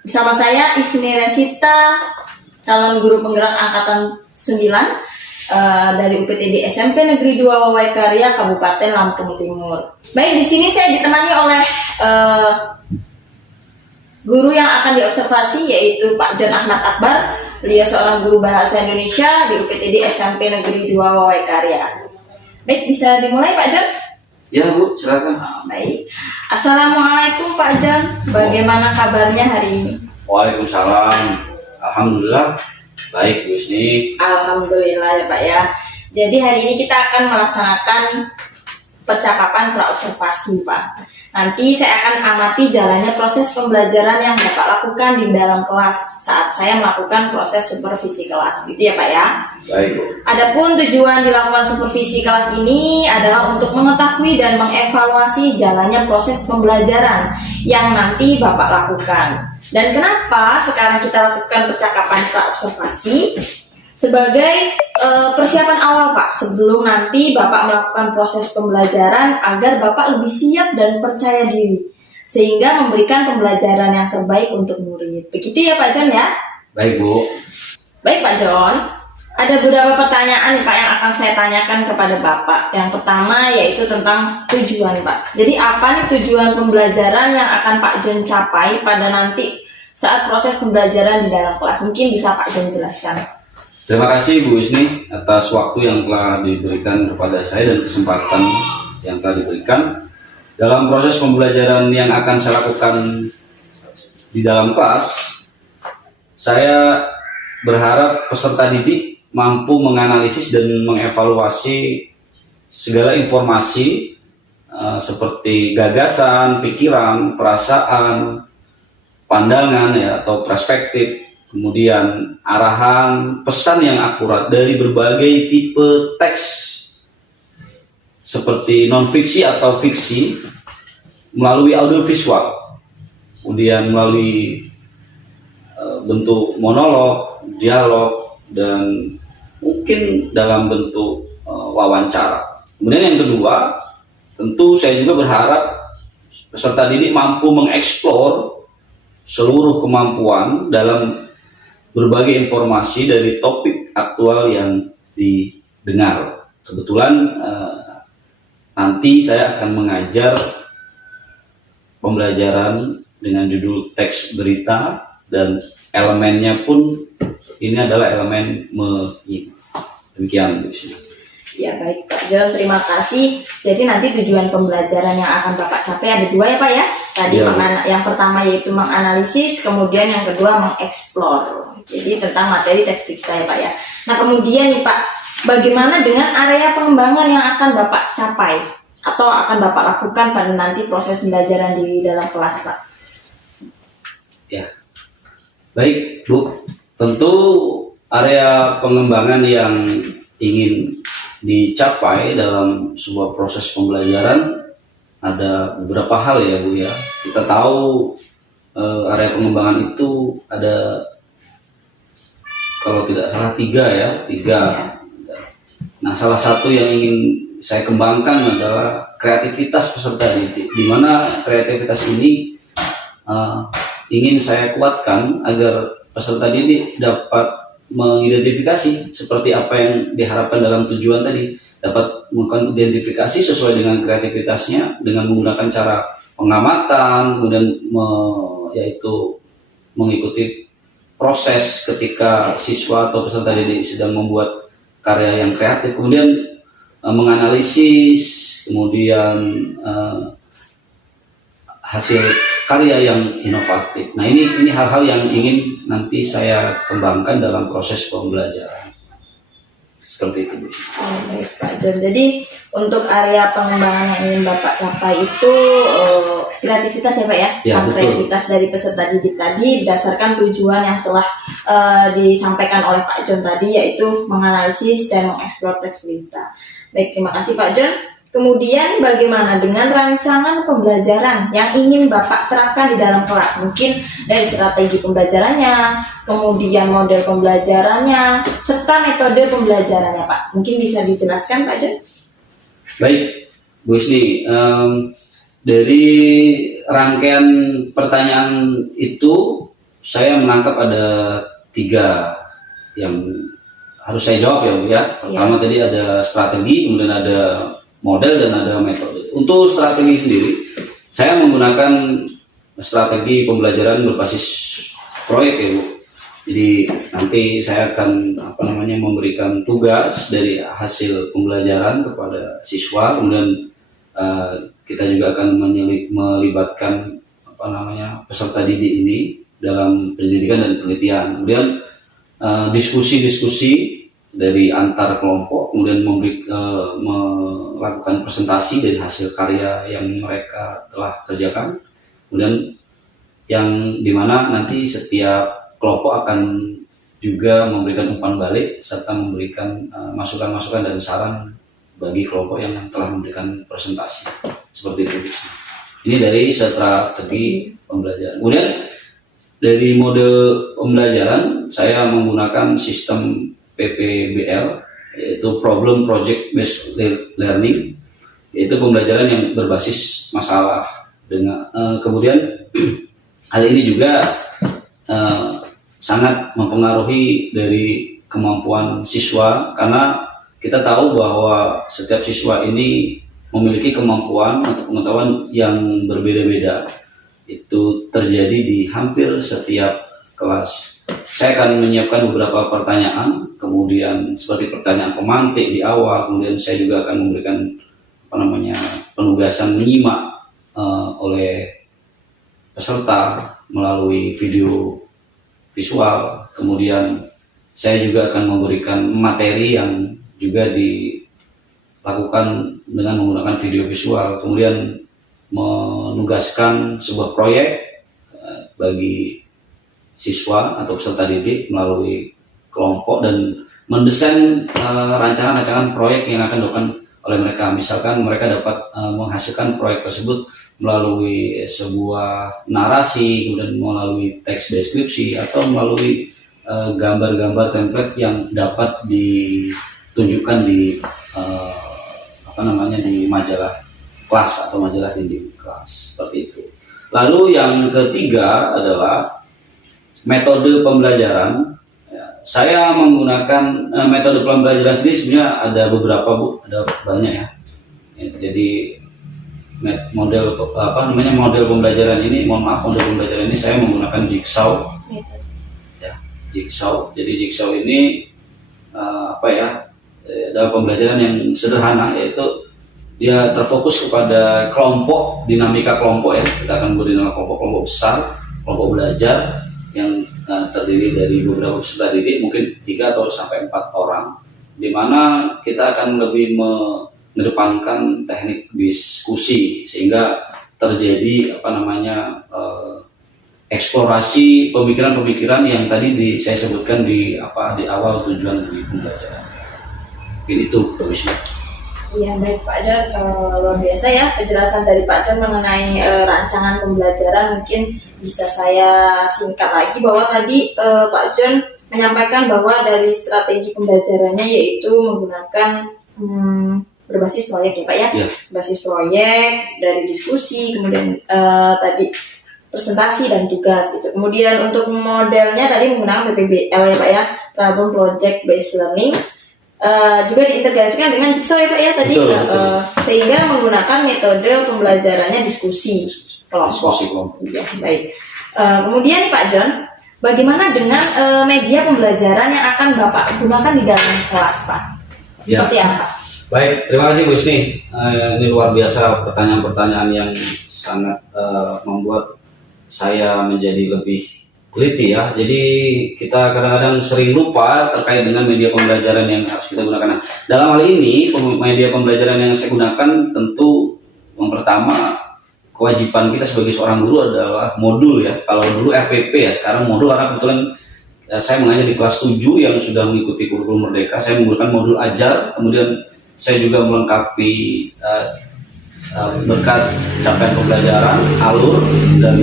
Bersama saya Isni Resita, calon guru penggerak angkatan 9 dari UPTD SMP Negeri 2 Wawaikarya, Kabupaten Lampung Timur. Baik, di sini saya ditemani oleh guru yang akan diobservasi, yaitu Pak John Ahmad Akbar. Beliau seorang guru bahasa Indonesia di UPTD SMP Negeri 2 Wawaikarya. Baik, bisa dimulai Pak John? Ya Bu, silakan. Baik. Assalamualaikum Pak John, bagaimana kabarnya hari ini? Waalaikumsalam. Alhamdulillah baik Bu Isni. Alhamdulillah ya Pak ya. Jadi hari ini kita akan melaksanakan percakapan praobservasi Pak. Nanti saya akan amati jalannya proses pembelajaran yang Bapak lakukan di dalam kelas saat saya melakukan proses supervisi kelas, gitu ya Pak ya. Baik Bu. Adapun tujuan dilakukan supervisi kelas ini adalah untuk mengetahui dan mengevaluasi jalannya proses pembelajaran yang nanti Bapak lakukan. Dan kenapa sekarang kita lakukan percakapan praobservasi? Sebagai persiapan awal Pak, sebelum nanti Bapak melakukan proses pembelajaran agar Bapak lebih siap dan percaya diri, sehingga memberikan pembelajaran yang terbaik untuk murid. Begitu ya Pak John ya? Baik Bu. Baik Pak John, ada beberapa pertanyaan nih Pak yang akan saya tanyakan kepada Bapak. Yang pertama yaitu tentang tujuan Pak. Jadi apa nih tujuan pembelajaran yang akan Pak John capai pada nanti saat proses pembelajaran di dalam kelas? Mungkin bisa Pak John jelaskan. Terima kasih Bu Isni atas waktu yang telah diberikan kepada saya dan kesempatan yang telah diberikan dalam proses pembelajaran yang akan saya lakukan di dalam kelas. Saya berharap peserta didik mampu menganalisis dan mengevaluasi segala informasi seperti gagasan, pikiran, perasaan, pandangan ya atau perspektif, kemudian arahan, pesan yang akurat dari berbagai tipe teks seperti non-fiksi atau fiksi melalui audiovisual, kemudian melalui bentuk monolog, dialog, dan mungkin dalam bentuk wawancara. Kemudian yang kedua, tentu saya juga berharap peserta didik mampu mengeksplor seluruh kemampuan dalam berbagai informasi dari topik aktual yang didengar. Kebetulan nanti saya akan mengajar pembelajaran dengan judul teks berita dan elemennya pun ini adalah elemen menyimak. Demikian Bu Isni. Ya baik Pak John, terima kasih. Jadi nanti tujuan pembelajaran yang akan Bapak capai ada dua ya Pak ya. Tadi ya, yang pertama yaitu menganalisis, kemudian yang kedua mengeksplor. Jadi tentang materi teks berita ya Pak ya. Nah kemudian nih Pak, bagaimana dengan area pengembangan yang akan Bapak capai atau akan Bapak lakukan pada nanti proses pembelajaran di dalam kelas Pak? Ya, baik Bu. Tentu area pengembangan yang ingin dicapai dalam sebuah proses pembelajaran ada beberapa hal ya Bu ya. Kita tahu area pengembangan itu ada, kalau tidak salah tiga. Nah salah satu yang ingin saya kembangkan adalah kreativitas peserta didik, di mana kreativitas ini ingin saya kuatkan agar peserta didik dapat mengidentifikasi seperti apa yang diharapkan dalam tujuan tadi, dapat melakukan identifikasi sesuai dengan kreativitasnya dengan menggunakan cara pengamatan, kemudian yaitu mengikuti proses ketika siswa atau peserta didik sedang membuat karya yang kreatif, kemudian menganalisis, kemudian hasil karya yang inovatif. Nah ini hal-hal yang ingin nanti saya kembangkan dalam proses pembelajaran. Seperti itu. Baik Pak John. Jadi untuk area pengembangan yang ingin Bapak capai itu kreativitas ya Pak ya? Ya, kreativitas dari peserta didik tadi berdasarkan tujuan yang telah disampaikan oleh Pak John tadi, yaitu menganalisis dan mengeksplor teks berita. Baik, terima kasih Pak John. Kemudian bagaimana dengan rancangan pembelajaran yang ingin Bapak terapkan di dalam kelas? Mungkin dari strategi pembelajarannya, kemudian model pembelajarannya, serta metode pembelajarannya Pak. Mungkin bisa dijelaskan Pak John? Baik, Bu Isni, dari rangkaian pertanyaan itu saya menangkap ada 3 yang harus saya jawab ya Bu ya. Pertama tadi ada strategi, kemudian ada model, dan ada metode. Untuk strategi sendiri, saya menggunakan strategi pembelajaran berbasis proyek ya Bu. Jadi nanti saya akan memberikan tugas dari hasil pembelajaran kepada siswa, kemudian kita juga akan melibatkan peserta didik ini dalam pendidikan dan penelitian. Kemudian diskusi-diskusi dari antar kelompok, kemudian melakukan presentasi dari hasil karya yang mereka telah kerjakan, kemudian yang dimana nanti setiap kelompok akan juga memberikan umpan balik serta memberikan masukan-masukan dan saran bagi kelompok yang telah memberikan presentasi. Seperti itu. Ini dari strategi pembelajaran. Kemudian dari model pembelajaran, saya menggunakan sistem PPBL, yaitu Problem Project Based Learning, yaitu pembelajaran yang berbasis masalah. Kemudian hal ini juga sangat mempengaruhi dari kemampuan siswa, karena kita tahu bahwa setiap siswa ini memiliki kemampuan atau pengetahuan yang berbeda-beda. Itu terjadi di hampir setiap kelas. Saya akan menyiapkan beberapa pertanyaan, kemudian seperti pertanyaan pemantik di awal, kemudian saya juga akan memberikan penugasan menyimak oleh peserta melalui visual. Kemudian saya juga akan memberikan materi yang juga dilakukan dengan menggunakan video visual, kemudian menugaskan sebuah proyek bagi siswa atau peserta didik melalui kelompok, dan mendesain rancangan-rancangan proyek yang akan dilakukan oleh mereka. Misalkan mereka dapat menghasilkan proyek tersebut melalui sebuah narasi, kemudian melalui teks deskripsi, atau melalui gambar-gambar template yang dapat ditunjukkan di di majalah kelas atau majalah dinding kelas, seperti itu. Lalu yang ketiga adalah metode pembelajaran. Saya menggunakan metode pembelajaran sendiri sebenarnya ada beberapa Bu, ada banyak ya. Jadi model pembelajaran ini, model pembelajaran ini saya menggunakan Jigsaw. Ya, Jigsaw. Jadi Jigsaw ini dalam pembelajaran yang sederhana, yaitu dia terfokus kepada kelompok, dinamika kelompok ya. Kita akan berdinamika kelompok besar, kelompok belajar yang terdiri dari beberapa peserta didik, mungkin 3 atau sampai 4 orang, di mana kita akan lebih mengedepankan teknik diskusi sehingga terjadi eksplorasi pemikiran-pemikiran yang tadi saya sebutkan di awal tujuan dari pembelajaran. Mungkin itu bagusnya. Iya, baik Pak John, luar biasa ya penjelasan dari Pak John mengenai rancangan pembelajaran. Mungkin bisa saya singkat lagi bahwa tadi Pak John menyampaikan bahwa dari strategi pembelajarannya yaitu menggunakan berbasis proyek ya Pak ya, berbasis proyek, dari diskusi, kemudian tadi presentasi dan tugas gitu. Kemudian untuk modelnya tadi menggunakan PPBL ya Pak ya, Problem Project Based Learning. Juga diintegrasikan dengan Jigsaw ya Pak ya tadi, betul. Sehingga menggunakan metode pembelajarannya diskusi kelompok. Ya, baik. Kemudian nih Pak John, bagaimana dengan media pembelajaran yang akan Bapak gunakan di dalam kelas Pak? Seperti apa? Baik, terima kasih Bu Isni. Ini luar biasa pertanyaan-pertanyaan yang sangat membuat saya menjadi lebih teliti ya. Jadi kita kadang-kadang sering lupa terkait dengan media pembelajaran yang harus kita gunakan. Dalam hal ini, media pembelajaran yang saya gunakan tentu yang pertama, kewajiban kita sebagai seorang guru adalah modul ya. Kalau dulu RPP ya, sekarang modul, karena kebetulan saya mengajar di kelas 7 yang sudah mengikuti kurikulum Merdeka. Saya menggunakan modul ajar, kemudian saya juga melengkapi berkas capaian pembelajaran, alur, dan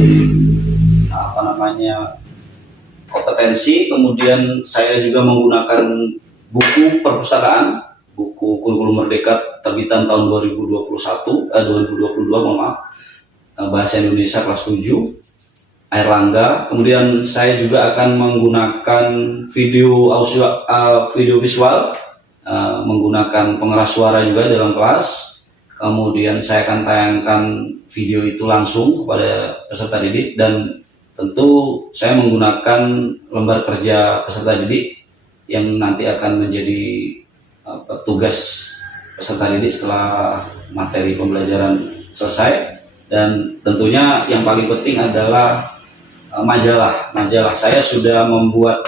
kompetensi. Kemudian saya juga menggunakan buku perpustakaan, buku kurikulum Merdeka terbitan tahun 2022, bahasa Indonesia kelas 7. Airlangga. Kemudian saya juga akan menggunakan video visual, menggunakan pengeras suara juga dalam kelas. Kemudian saya akan tayangkan video itu langsung kepada peserta didik, dan tentu saya menggunakan lembar kerja peserta didik yang nanti akan menjadi tugas peserta didik setelah materi pembelajaran selesai. Dan tentunya yang paling penting adalah majalah. Saya sudah membuat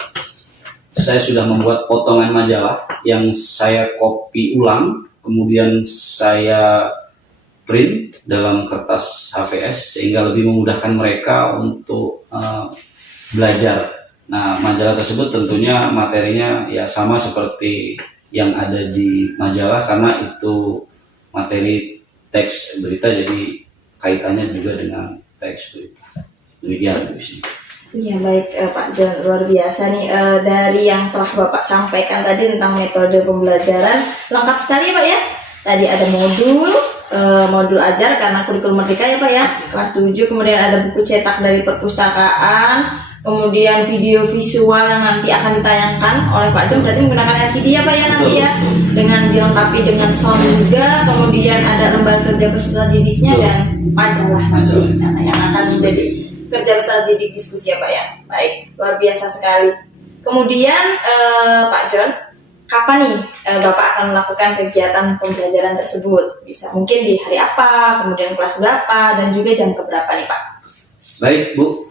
potongan majalah yang saya copy ulang, kemudian saya print dalam kertas HVS sehingga lebih memudahkan mereka untuk belajar. Nah, majalah tersebut tentunya materinya ya sama seperti yang ada di majalah, karena itu materi teks berita, jadi kaitannya juga dengan teks berita. Demikian di sini. Iya, baik Pak John, luar biasa nih dari yang telah Bapak sampaikan tadi tentang metode pembelajaran, lengkap sekali Pak ya. Tadi ada modul ajar karena kurikulum merdeka ya Pak ya, kelas 7, kemudian ada buku cetak dari perpustakaan, kemudian video visual yang nanti akan ditayangkan oleh Pak John, berarti menggunakan LCD ya Pak ya nanti ya, dengan dilengkapi dengan sound juga, kemudian ada lembar kerja peserta didiknya dan majalah nanti yang akan menjadi kerja peserta didik diskusi ya Pak ya. Baik, luar biasa sekali. Kemudian Pak John, kapan nih Bapak akan melakukan kegiatan pembelajaran tersebut? Bisa mungkin di hari apa, kemudian kelas berapa, dan juga jam keberapa nih Pak? Baik Bu,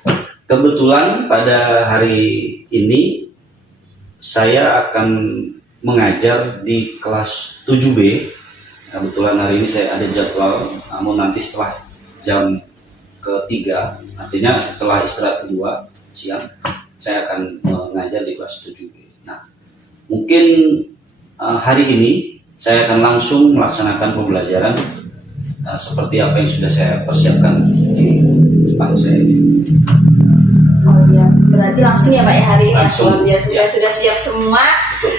kebetulan pada hari ini saya akan mengajar di kelas 7B. Kebetulan hari ini saya ada jadwal, namun nanti setelah jam ketiga, artinya setelah istirahat kedua siang, saya akan mengajar di kelas 7B. Nah, mungkin hari ini saya akan langsung melaksanakan pembelajaran seperti apa yang sudah saya persiapkan di depan saya ini. Oh iya, berarti langsung ya Pak ya hari ini langsung, luar biasa ya. Sudah siap semua.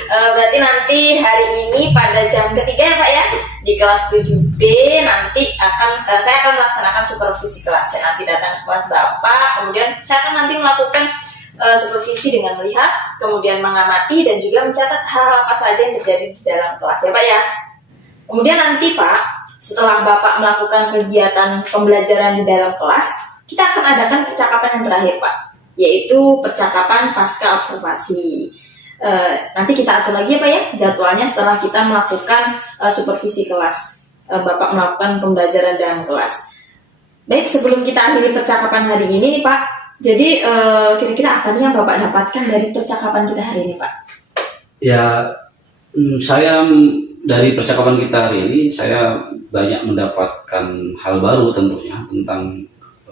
Berarti nanti hari ini pada jam ketiga ya Pak ya, di kelas 7B nanti saya akan melaksanakan supervisi kelas. Saya nanti datang ke kelas Bapak, kemudian saya akan nanti melakukan supervisi dengan melihat, kemudian mengamati dan juga mencatat hal apa saja yang terjadi di dalam kelas ya Pak ya. Kemudian nanti Pak, setelah Bapak melakukan kegiatan pembelajaran di dalam kelas, kita akan adakan percakapan yang terakhir Pak, yaitu percakapan pasca observasi. Nanti kita atur lagi ya Pak ya jadwalnya setelah kita melakukan supervisi kelas, Bapak melakukan pembelajaran dalam kelas. Baik, sebelum kita akhiri percakapan hari ini nih Pak, jadi kira-kira apa nih yang Bapak dapatkan dari percakapan kita hari ini Pak? Ya, saya dari percakapan kita hari ini saya banyak mendapatkan hal baru tentunya tentang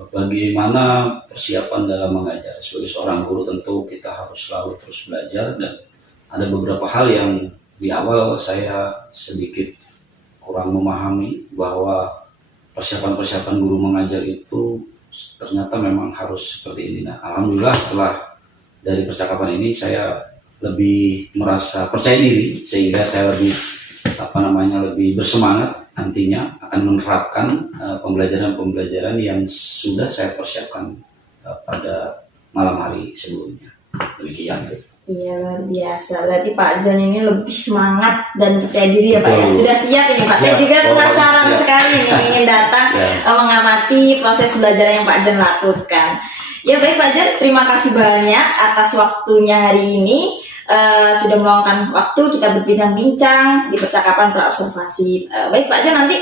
bagaimana persiapan dalam mengajar. Sebagai seorang guru tentu kita harus selalu terus belajar, dan ada beberapa hal yang di awal saya sedikit kurang memahami bahwa persiapan guru mengajar itu ternyata memang harus seperti ini. Nah, alhamdulillah setelah dari percakapan ini saya lebih merasa percaya diri, sehingga saya lebih lebih bersemangat nantinya akan menerapkan pembelajaran yang sudah saya persiapkan pada malam hari sebelumnya. Demikian. Iya, luar biasa. Berarti Pak John ini lebih semangat dan percaya diri ya Pak ya. Sudah siap ini Pak. Saya juga penasaran sekali nih ingin datang mengamati proses belajar yang Pak John lakukan. Ya baik Pak John, terima kasih banyak atas waktunya hari ini. Sudah meluangkan waktu kita berbincang-bincang di percakapan praobservasi. Baik Pak John, nanti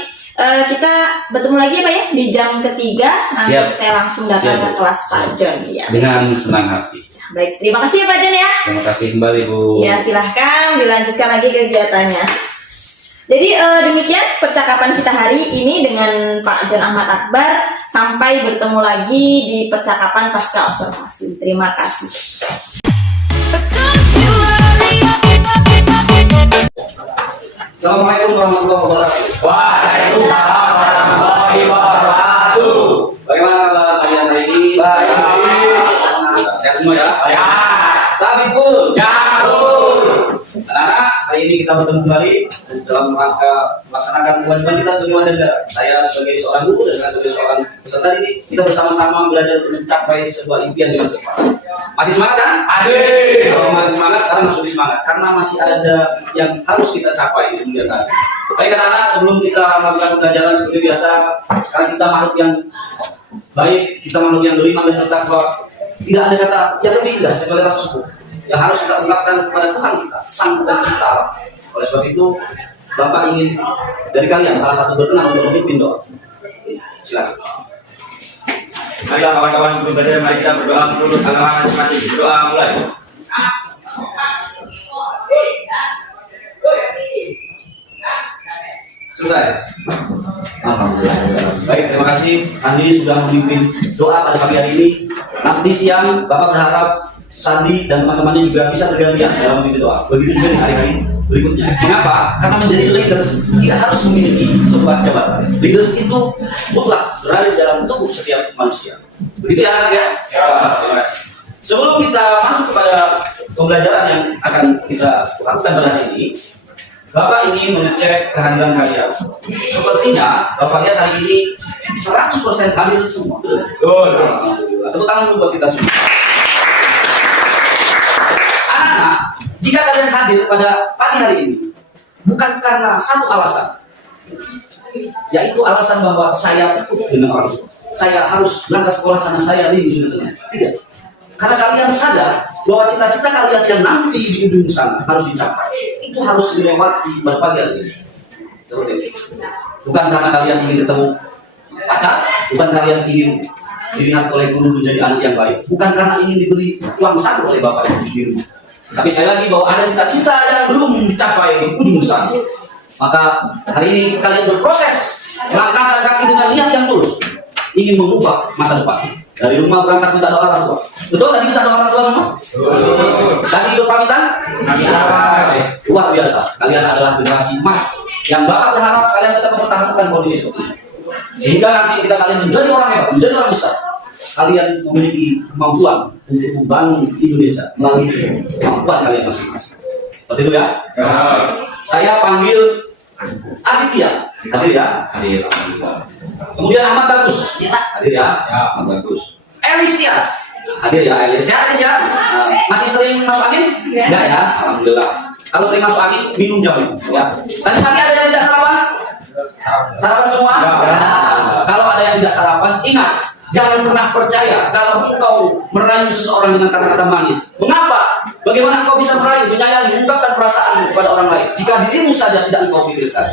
kita bertemu lagi ya Pak ya di jam ketiga. Nanti saya langsung datang ke kelas Pak John ya. Dengan senang hati. Baik, terima kasih ya Pak John ya. Terima kasih kembali Bu. Ya, silahkan dilanjutkan lagi kegiatannya. Jadi demikian percakapan kita hari ini dengan Pak John Ahmad Akbar. Sampai bertemu lagi di percakapan pasca observasi. Terima kasih. Assalamualaikum warahmatullahi wabarakatuh. Waalaikumsalam warahmatullahi wabarakatuh. Bagaimana kabar kalian hari ini? Baik. Sehat semua ya? Ya. Tabipul. Jabur. Anak-anak, hari ini kita bertemu kembali dalam rangka melaksanakan kewajiban kita sebagai warga negara. Saya sebagai seorang guru dan saya sebagai seorang peserta didik, kita bersama-sama belajar untuk mencapai sebuah impian di masa depan. Masih semangat kan? Asik. Kalau masih semangat, sekarang masuk di semangat karena masih ada yang harus kita capai di kemudian hari. Baik anak-anak, sebelum kita melakukan pembelajaran seperti biasa, karena kita makhluk yang baik, kita makhluk yang beriman dan bertakwa, tidak ada kata yang lebih indah kecuali rasa syukur yang harus kita ungkapkan kepada Tuhan kita, Sang Pencipta. Oleh sebab itu, Bapak ingin dari kalian salah satu berkenan untuk memimpin doa. Silakan. Marilah kawan-kawan sebelum belajar, mari kita berdoa menurut agama masing-masing. Doa mulai. Selesai. Alhamdulillah. Baik, terima kasih Sandi sudah memimpin doa pada pagi hari ini. Nanti siang Bapak berharap Sandi dan teman-temannya juga bisa bergantian dalam memimpin doa. Begitu juga di hari-hari berikutnya. Mengapa? Karena menjadi leaders tidak harus memiliki sebuah jabatan. Leaders itu mutlak berada di dalam tubuh setiap manusia. Begitu ya anak ya? Ya. Terima kasih. Sebelum kita masuk kepada pembelajaran yang akan kita lakukan pada hari ini, Bapak ingin mengecek kehadiran kalian. Sepertinya Bapak lihat hari ini 100% hadir semua. Betul. Alhamdulillah. Tepuk tangan dulu buat kita semua. Anak-anak, jika kalian hadir pada pagi hari ini, bukan karena satu alasan, yaitu alasan bahwa saya takut dengan orang tua, saya harus berangkat sekolah karena saya ini sudah tenang. Tidak. Karena kalian sadar bahwa cita-cita kalian yang nanti di ujung sana harus dicapai, itu harus dilewati pada pagi hari ini. Bukan karena kalian ingin ketemu pacar, bukan kalian ingin dilihat oleh guru menjadi anak yang baik, bukan karena ingin diberi uang saku oleh bapak dan ibu di rumah. Tapi sekali lagi bahwa ada cita-cita yang belum dicapai di ujung sana. Maka hari ini kalian berproses melangkahkan kaki dengan niat yang tulus, ingin mengubah masa depan. Dari rumah berangkat minta doa orang tua. Betul tadi kita doa orang tua semua? Tadi berpamitan? Luar biasa. Kalian adalah generasi emas yang Bapak berharap kalian tetap mempertahankan kondisi seperti ini. Sehingga nanti kita kalian menjadi orang hebat, menjadi orang besar, kalian memiliki kemampuan untuk membangun Indonesia melalui kemampuan kalian masing-masing. Seperti itu ya? Ya. Saya panggil Aditya. Hadir ya? Hadir. Kemudian Ahmad Bagus. Hadir ya? Ya, Ahmad Bagus. Elis Tias. Hadir ya, Elis. Ya, Elis ya? Masih sering masuk angin? Enggak ya? Alhamdulillah. Kalau sering masuk angin, minum jamu ya. Tadi pagi ada yang tidak sarapan? Sarapan semua? Ya. Kalau ada yang tidak sarapan, ingat, jangan pernah percaya kalau engkau merayu seseorang dengan kata-kata manis. Mengapa? Bagaimana engkau bisa merayu, menyayangi, mengungkapkan perasaanmu kepada orang lain jika dirimu saja tidak engkau pikirkan?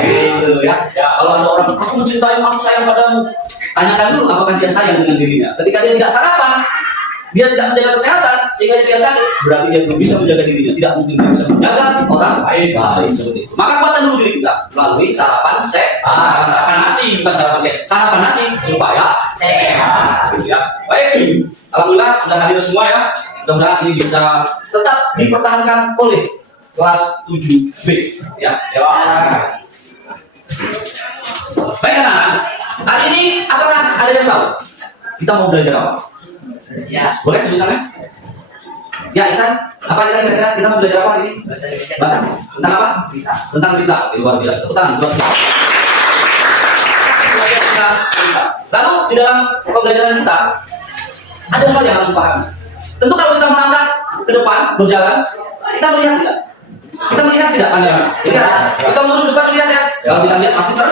Gitu ya. Kalau ada orang, aku mencintai, aku sayang padamu, tanyakan dulu apakah dia sayang dengan dirinya. Ketika dia tidak sarapan, dia tidak menjaga kesehatan, sehingga dia sakit, berarti dia belum bisa menjaga dirinya. Tidak mungkin dia bisa menjaga orang lain. Baik seperti itu. Maka kuatkan dulu diri kita melalui sarapan sehat, sarapan nasi, bukan sarapan sehat, sarapan nasi supaya sehat. Gitu ya. Baik, alhamdulillah sudah hadir semua ya. Mudah-mudahan ini bisa tetap dipertahankan oleh kelas 7B ya. Baik anak-anak, hari ini apakah ada yang tahu kita mau belajar apa? Ya. Boleh tunjukkan ya? Ya, Iksan, apa Iksan kira-kira kita mau belajar apa hari ini? Tentang apa? Tentang berita. Luar biasa. Tepuk tangan. Lalu di dalam pembelajaran kita ada hal yang harus dipahami. Tentu kalau kita melangkah ke depan berjalan, kita melihat tidak? Kita melihat tidak pandangan? Lihat. Kita lurus ke depan lihat ya. Kalau kita lihat pasti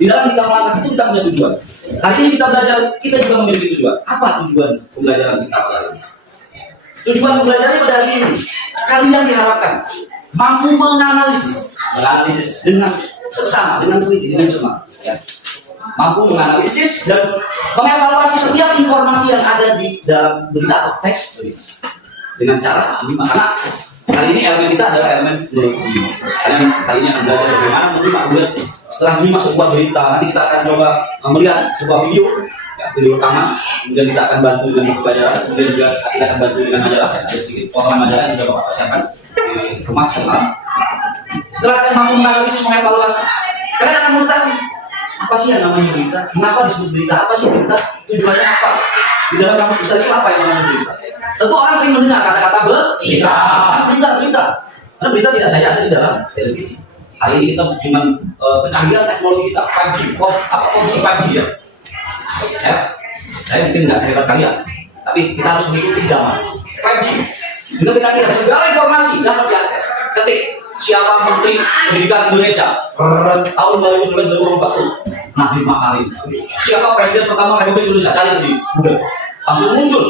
di dalam kita melangkah itu kita punya tujuan. Hari ini kita belajar, kita juga memiliki tujuan. Apa tujuan pembelajaran kita pada hari ini? Tujuan pembelajaran pada hari ini, kalian diharapkan mampu menganalisis dengan seksama, dengan teliti, dengan cermat. Ya. Mampu menganalisis dan mengevaluasi setiap informasi yang ada di dalam berita atau teks berita dengan cara menyimak. Karena hari ini elemen kita adalah elemen menyimak. Kalian hari ini akan belajar bagaimana menyimak. Kemudian setelah menyimak sebuah berita, nanti kita akan coba melihat sebuah video, ya, video rekaman. Kemudian kita akan bantu dengan pelajaran. Kemudian juga kita akan bantu dengan majalah. Ada sedikit potongan majalah yang sudah Bapak persiapkan di rumah. Setelah kalian mampu menganalisis, mengevaluasi, kalian akan mengetahui apa sih yang namanya berita, kenapa disebut berita, apa sih berita, tujuannya apa, di dalam kamus besar itu apa yang namanya berita. Tentu orang sering mendengar kata-kata berita. Karena berita tidak saja ada di dalam televisi. Hari ini kita dengan kecanggihan teknologi kita 5G, 5G ya. Saya mungkin nggak sehebat kalian, tapi kita harus mengikuti zaman 5G. Dengan kecanggihan segala informasi dapat diakses. Ketik siapa Menteri Pendidikan Indonesia tahun 2019-2020, Nadiem Makarim. Siapa Presiden pertama Republik Indonesia, cari di Google, langsung muncul.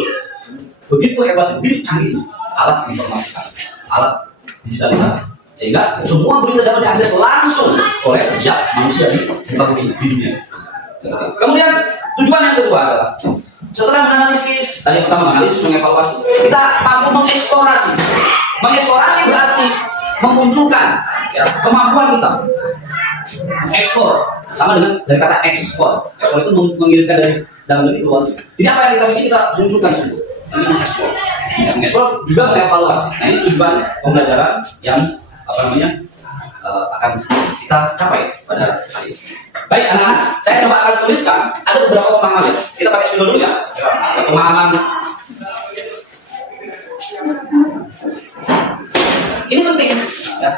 Begitu hebat, begitu canggih alat informasi, alat digitalisasi, sehingga semua berita dapat diakses langsung oleh setiap manusia di muka bumi di dunia. Kemudian tujuan yang kedua adalah setelah menganalisis, tadi yang pertama menganalisis, mengevaluasi, kita mampu mengeksplorasi. Mengeksplorasi berarti memunculkan ya, kemampuan kita. Ekspor sama dengan dari kata ekspor. Ekspor itu mengirimkan dari dalam negeri keluar. Jadi apa yang kita miliki kita munculkan semua. Ini mengekspor. Ya, mengekspor juga mengevaluasi. Nah ini tujuan pembelajaran yang akan kita capai pada hari ini. Baik anak-anak, saya coba akan tuliskan ada beberapa pemahaman. Kita pakai spidol dulu ya. Pemahaman. Ini penting. Ya.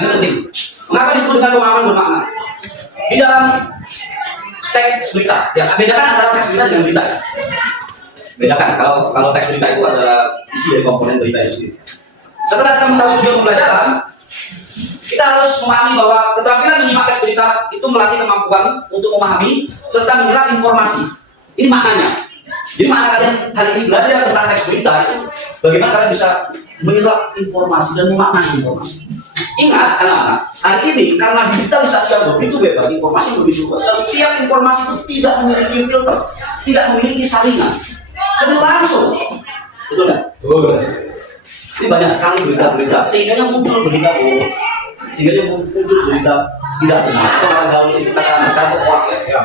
Ini penting. Mengapa disebut dengan pemahaman bermakna? Di dalam teks berita, ya bedakan antara teks berita dengan berita. Bedakan kalau teks berita itu adalah isi dari komponen berita itu sendiri. Setelah kita mengetahui tujuan pembelajaran, kita harus memahami bahwa keterampilan menyimak teks berita itu melatih kemampuan untuk memahami serta menjelaskan informasi. Ini maknanya. Jadi makna kalian hari ini belajar tentang teks berita itu bagaimana kalian bisa menyerap informasi dan memaknai informasi. Ingat anak-anak, hari ini karena digitalisasi yang begitu bebas, informasi begitu bebas, setiap informasi itu tidak memiliki filter, tidak memiliki saringan, jadi langsung, betul nggak? Betul. Ini banyak sekali berita-berita, sehingga muncul berita bohong, sehingga muncul berita tidak benar. Atau kata gaul itu kata sekarang hoax ya.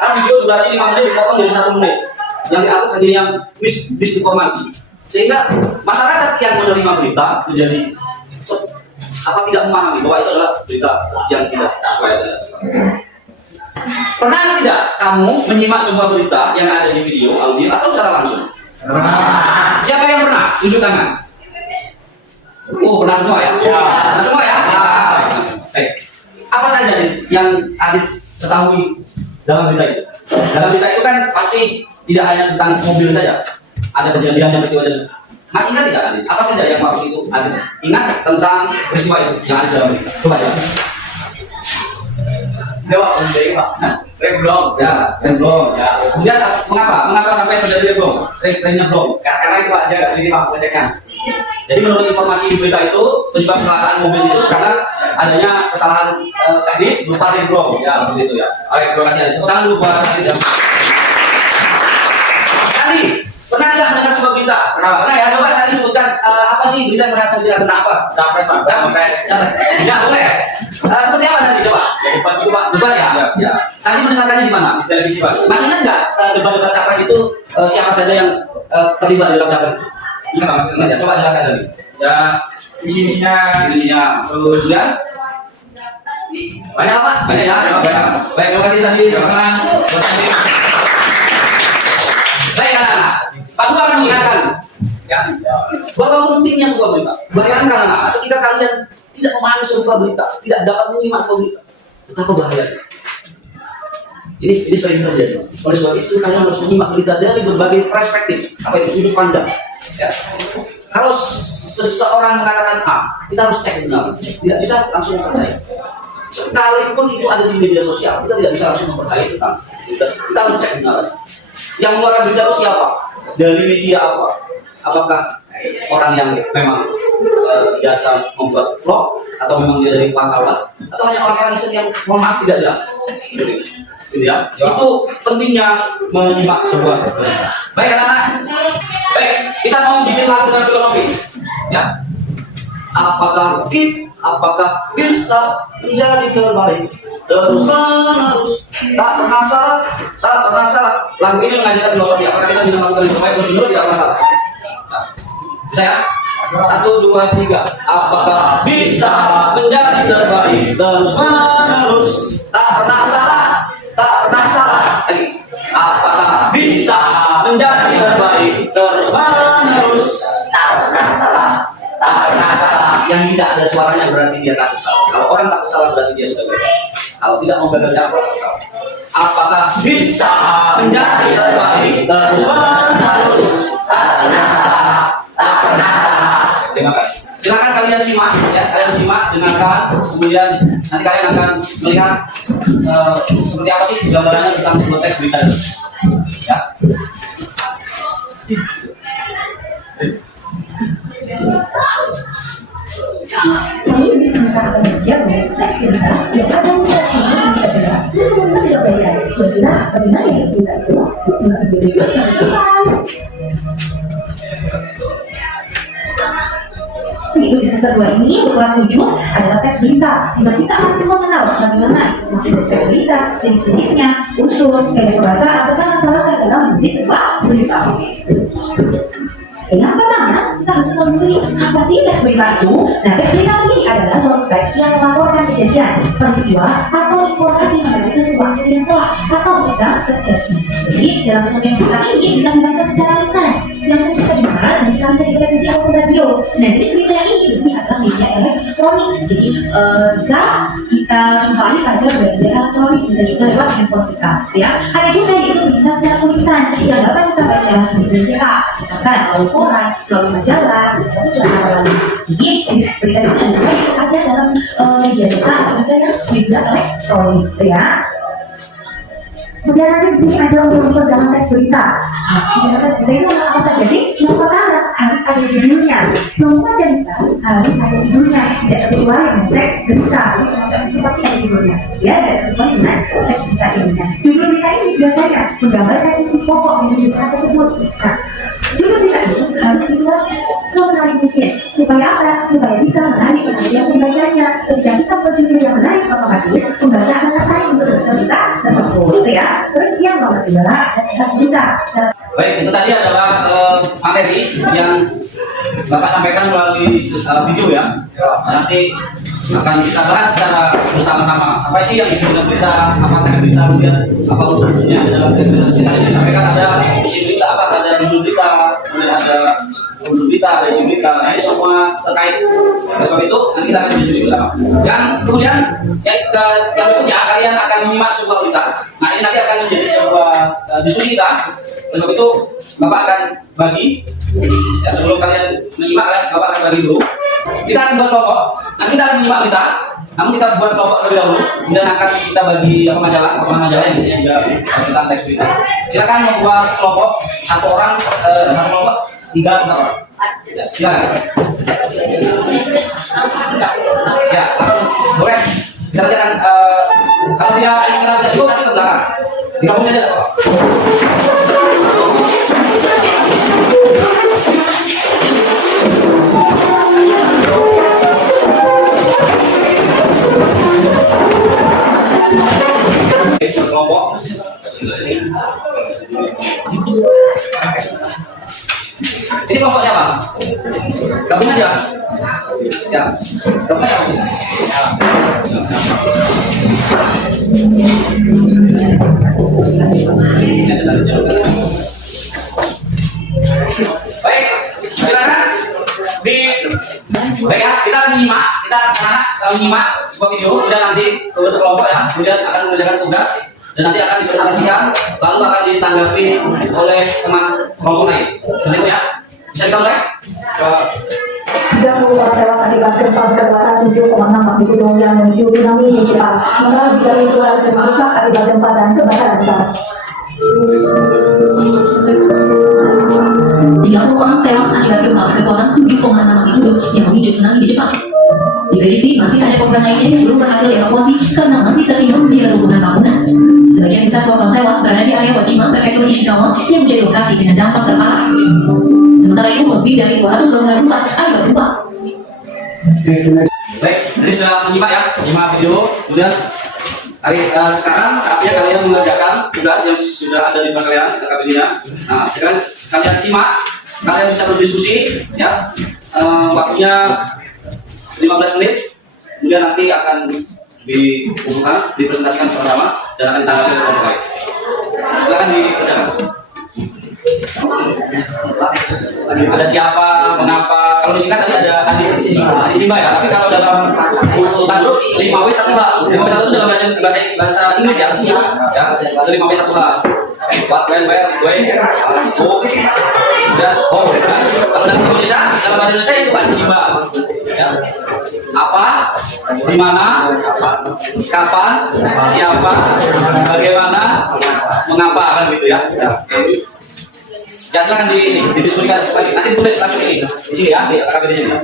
Kan video durasi 5 menit dipotong jadi 1 menit, yang diatur hanya yang disinformasi, sehingga masyarakat yang menerima berita menjadi tidak memahami bahwa itu adalah berita yang tidak sesuai dengan. Pernah tidak kamu menyimak sebuah berita yang ada di video, audio atau secara langsung? Pernah. Siapa yang pernah? Tunjuk tangan. Oh, pernah semua ya? Ya. Pernah semua ya? Ya. Baik. Apa saja yang Adit ketahui dalam berita itu? Dalam berita itu kan pasti tidak hanya tentang mobil saja. Ada kejadian yang peristiwa dan Mas ingat tidak Adit? Apa saja yang waktu itu Adit ingat tentang peristiwa itu yang ada dalam berita? Coba ya. Jawab sendiri Pak. Remblong. Ya, remblong. Ya. Kemudian mengapa sampai terjadi remblong? Remnya blong. Karena itu aja nggak sini Pak ngeceknya. Jadi menurut informasi di berita itu penyebab kecelakaan mobil itu karena adanya kesalahan teknis berupa remblong. Ya, seperti itu ya. Oke, terima kasih. Tepuk tangan dulu buat Adit. Kali pernah tidak mendengar sebuah berita? Pernah ya? Coba saya sebutkan apa sih berita yang pernah saya dengar tentang apa? Capres Pak. Capres. Enggak boleh. Seperti apa tadi coba? Debat itu Pak. Debat ya? Ya. Saya mendengarkannya di mana? Di televisi Pak. Masih ingat nggak debat-debat capres itu siapa saja yang terlibat dalam capres itu? Ingat Pak. Ingat ya? Coba jelaskan tadi. Ya isinya Terus ya? banyak Pak. Banyak ya? Banyak. Baik, terima kasih Sandi. Terima kasih. Baik anak-anak. Pak Guru akan mengingatkan ya bahwa pentingnya sebuah berita. Bayangkan anak-anak, ketika kalian tidak memahami sebuah berita, tidak dapat menyimak sebuah berita, betapa bahayanya. Ini sering terjadi. Oleh sebab itu kalian harus menyimak berita dari berbagai perspektif, apa itu sudut pandang. Ya. Kalau seseorang mengatakan A, kita harus cek benar. Tidak bisa langsung percaya. Sekalipun itu ada di media sosial, kita tidak bisa langsung mempercayai tentang berita. Kita harus cek benar. Yang mengeluarkan berita itu siapa? Dari media apa? Apakah orang yang memang biasa membuat vlog, atau memang dia dari pantauan, atau hanya orang-orang iseng yang mohon maaf tidak jelas? Gitu ya. Itu pentingnya menyimak sebuah berita. Baik anak-anak. Baik, kita mau bikin lagu dengan filosofi. Ya. Apakah bisa menjadi terbaik terus menerus, tak pernah salah. Lagu ini mengajarkan filosofi. Apakah kita bisa melakukan yang terbaik terus menerus, tidak pernah salah? Saya 1, 2, 3. Apakah bisa menjadi terbaik terus menerus, tak pernah salah. Lagi. Apakah bisa menjadi terbaik terus menerus. Tak pernah salah, tak pernah salah. Yang tidak ada suaranya berarti dia takut salah. Kalau orang takut salah berarti dia sudah gagal. Kalau tidak mau gagal dia takut salah. Apakah bisa menjadi terbaik terus menerus? Tak pernah salah, tak pernah salah. Terima kasih. Silakan kalian simak, ya, kalian simak, dengarkan, kemudian nanti kalian akan melihat seperti apa sih gambarannya tentang sebuah teks berita itu. Ya. Di semester 2 ini, kelas 7 adalah teks berita. Dimana kita akan mengenal bagaimana informasi dari teks berita, jenis-jenisnya, unsur, gaya bahasa, atau cara-cara dalam menjadi sebuah berita. Yang pertama, kita harus mengetahui apa sih teks berita itu. Nah, teks berita ini adalah suatu teks yang melaporkan kejadian, peristiwa, atau informasi mengenai sesuatu yang telah atau sedang terjadi. Jadi, dalam sebuah berita ini bisa dibaca secara lisan, yang bisa didengar dan bisa televisi atau radio. Nah, jadi berita ini adalah media elektronik. Jadi, bisa kita jumpai pada media elektronik, bisa juga lewat handphone kita. Ya, ada juga itu bisa secara tulisan yang dapat kita baca di cetak, misalkan melalui koran, melalui majalah, dan juga lain. Jadi, berita ini ada dalam media cetak atau juga media elektronik. Ya. Kemudian nanti di sini ada unsur dalam teks berita. Dalam teks berita itu apa saja? Jadi yang pertama harus ada judulnya. Semua cerita harus ada judulnya. Tidak kecuali dengan teks berita. Seperti ada judulnya. Ya, tidak kecuali dengan teks berita ini. Judul berita ini biasanya menggambarkan isi pokok yang berita tersebut. Nah, judul berita itu harus dibuat semenarik mungkin. Supaya apa? Supaya bisa menarik perhatian pembacanya. Ketika kita buat judul yang menarik otomatis pembaca akan tertarik untuk membaca berita tersebut. Ya. Terus yang nomor 2 ada teks berita. Baik, itu tadi adalah materi yang Bapak sampaikan melalui video ya. Nanti akan kita bahas secara bersama-sama. Apa sih yang disebut dengan berita, apa teks berita, kemudian apa unsur-unsurnya dalam teks berita. Kita ini sampaikan ada isi berita apa, ada judul berita, kemudian ada unsur berita, ada isi berita. Nah, ini semua terkait. Oleh sebab itu nanti kita akan diskusi bersama. Yang kemudian yang berikutnya kalian akan menyimak sebuah berita. Nah, ini nanti akan menjadi sebuah diskusi kita. Oleh sebab itu Bapak akan bagi. Ya, sebelum kalian menyimak, Bapak akan bagi dulu. Kita akan buat kelompok. Nanti kita akan menyimak berita. Namun kita buat kelompok terlebih dahulu. Kemudian akan kita bagi majalah yang isinya juga tentang teks berita. Silakan membuat kelompok satu orang, satu kelompok 3 orang. Silakan. Ya, langsung boleh. Kita jalan. Kalau tidak ingin itu nanti ke belakang. Digabung saja. Kelompok. Ini kelompok siapa? Gabung aja. Ya, gabung aja. Baik, silakan. Baik ya, kita menyimak, menyimak sebuah video, kemudian nanti kelompok ya, kemudian akan mengerjakan tugas dan nanti akan dipresentasikan, lalu akan ditanggapi oleh teman kelompok lain. Seperti itu ya, bisa kita mulai? 30 lewat akibat gempa berkekuatan 7,6 magnitudo yang menuju tsunami di Jepang. Maka jika lingkungan rusak akibat gempa dan kebakaran besar. 30 orang tewas akibat gempa berkekuatan 7,6 magnitudo yang memicu tsunami di Jepang. Diprediksi masih ada korban lainnya yang belum berhasil dievakuasi karena masih tertimbun di reruntuhan bangunan. Sebagian besar korban tewas berada di area Wajima, Prefektur Ishikawa yang menjadi lokasi dengan dampak terparah. Sementara itu lebih dari 200 bangunan rusak akibat gempa. Baik, tadi sudah menyimak ya, menyimak video. Kemudian sekarang saatnya kalian mengerjakan tugas yang sudah ada di depan kalian, KKB-nya. Nah, sekarang kalian simak, kalian bisa berdiskusi ya. Waktunya 15 menit. Kemudian nanti akan dikumpulkan, dipresentasikan bersama dan akan ditanggapi oleh orang lain. Silakan dikerjakan. Ada siapa, mengapa. Kalau disingkat tadi ada Adi Simba ya. Tapi kalau dalam urutan grup 5W 1H. 5W 1 itu dalam bahasa Inggris ya. Ya, itu 5W 1H. What, when, where, when, who, dan how. Kalau dalam Indonesia, dalam bahasa Indonesia itu Adi Simba. Ya. Apa, di mana, kapan, siapa, bagaimana, mengapa, kan gitu ya. Ya silakan didiskusikan lagi. Nanti tulis langsung ini di sini ya, di KKBD-nya.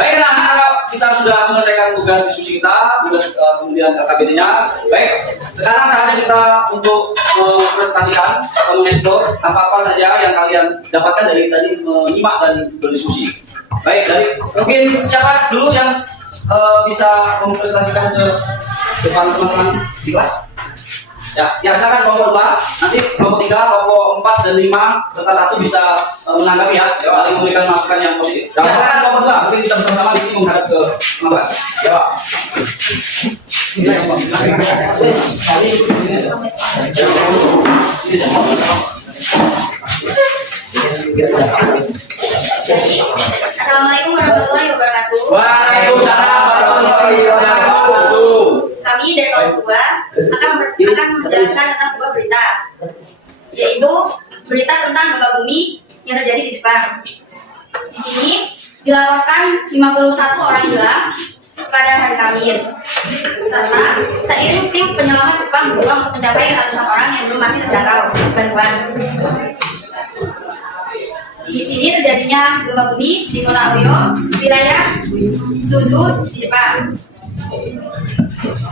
Baiklah, kalau kita sudah menyelesaikan tugas diskusi kita, tugas kemudian KKBD-nya. Baik, sekarang saatnya kita untuk mempresentasikan atau mengeksplor apa-apa saja yang kalian dapatkan dari tadi menyimak dan berdiskusi. Baik, dari mungkin siapa dulu yang bisa mempresentasikan ke depan teman-teman di kelas? Ya silakan kelompok 2, nanti kelompok 3, kelompok 4 dan 5 serta 1 bisa menanggapi ya, saling memberikan masukan yang positif. Ya silakan kelompok 2, mungkin bisa bersama-sama di sini menghadap ke teman-teman. Ya Pak. Assalamualaikum warahmatullahi wabarakatuh. Waalaikumsalam warahmatullahi wabarakatuh. Kami dari kelompok 2 akan menjelaskan tentang sebuah berita, yaitu berita tentang gempa bumi yang terjadi di Jepang. Di sini dilaporkan 51 orang hilang pada hari Kamis, serta seiring tim penyelamat Jepang berjuang untuk mencapai ratusan orang yang belum masih terjangkau bantuan. Di sini terjadinya gempa bumi di kota Oyo, wilayah Suzu di Jepang.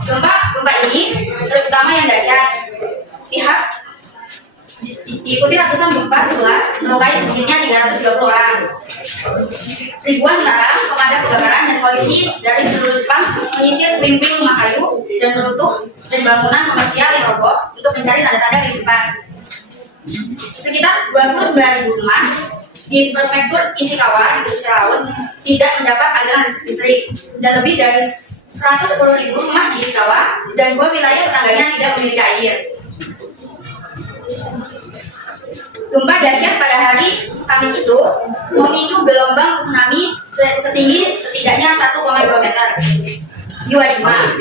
Gempa ini terutama yang dahsyat. Pihak diikuti ratusan gempa susulan melukai sedikitnya 330 orang. Ribuan tentara, pemadam kebakaran dan polisi dari seluruh Jepang menyisir puing-puing rumah kayu dan runtuh dan bangunan komersial yang roboh untuk mencari tanda-tanda kehidupan. Sekitar 29.000 rumah di prefektur Ishikawa di pesisir laut tidak mendapat aliran listrik, dan lebih dari 110.000 rumah di Ishikawa dan 2 wilayah tetangganya tidak memiliki air. Gempa dahsyat pada hari Kamis itu memicu gelombang tsunami setinggi setidaknya 1,2 meter di Wajima,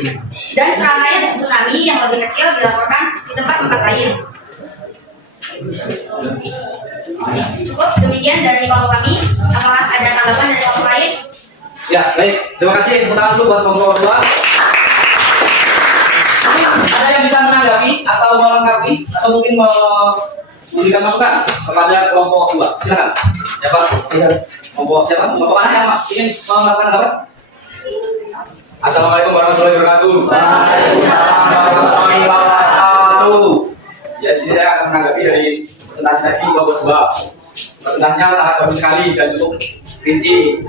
dan serangkaian tsunami yang lebih kecil dilaporkan di tempat-tempat lain. Cukup demikian dari kelompok kami. Apakah ada tanggapan dari kelompok lain? Ya, baik. Terima kasih. Tepuk tangan dulu buat kelompok 2. Ada yang bisa menanggapi atau melengkapi atau mungkin memberikan masukan kepada kelompok 2? Silakan. Siapa? Kelompok siapa? Kelompok mana yang ingin melakukan apa? Assalamualaikum warahmatullahi wabarakatuh. Waalaikumsalam warahmatullahi wabarakatuh. Ya, sini saya akan menanggapi dari presentasi tadi kelompok 2. Presentasinya sangat bagus sekali dan cukup rinci.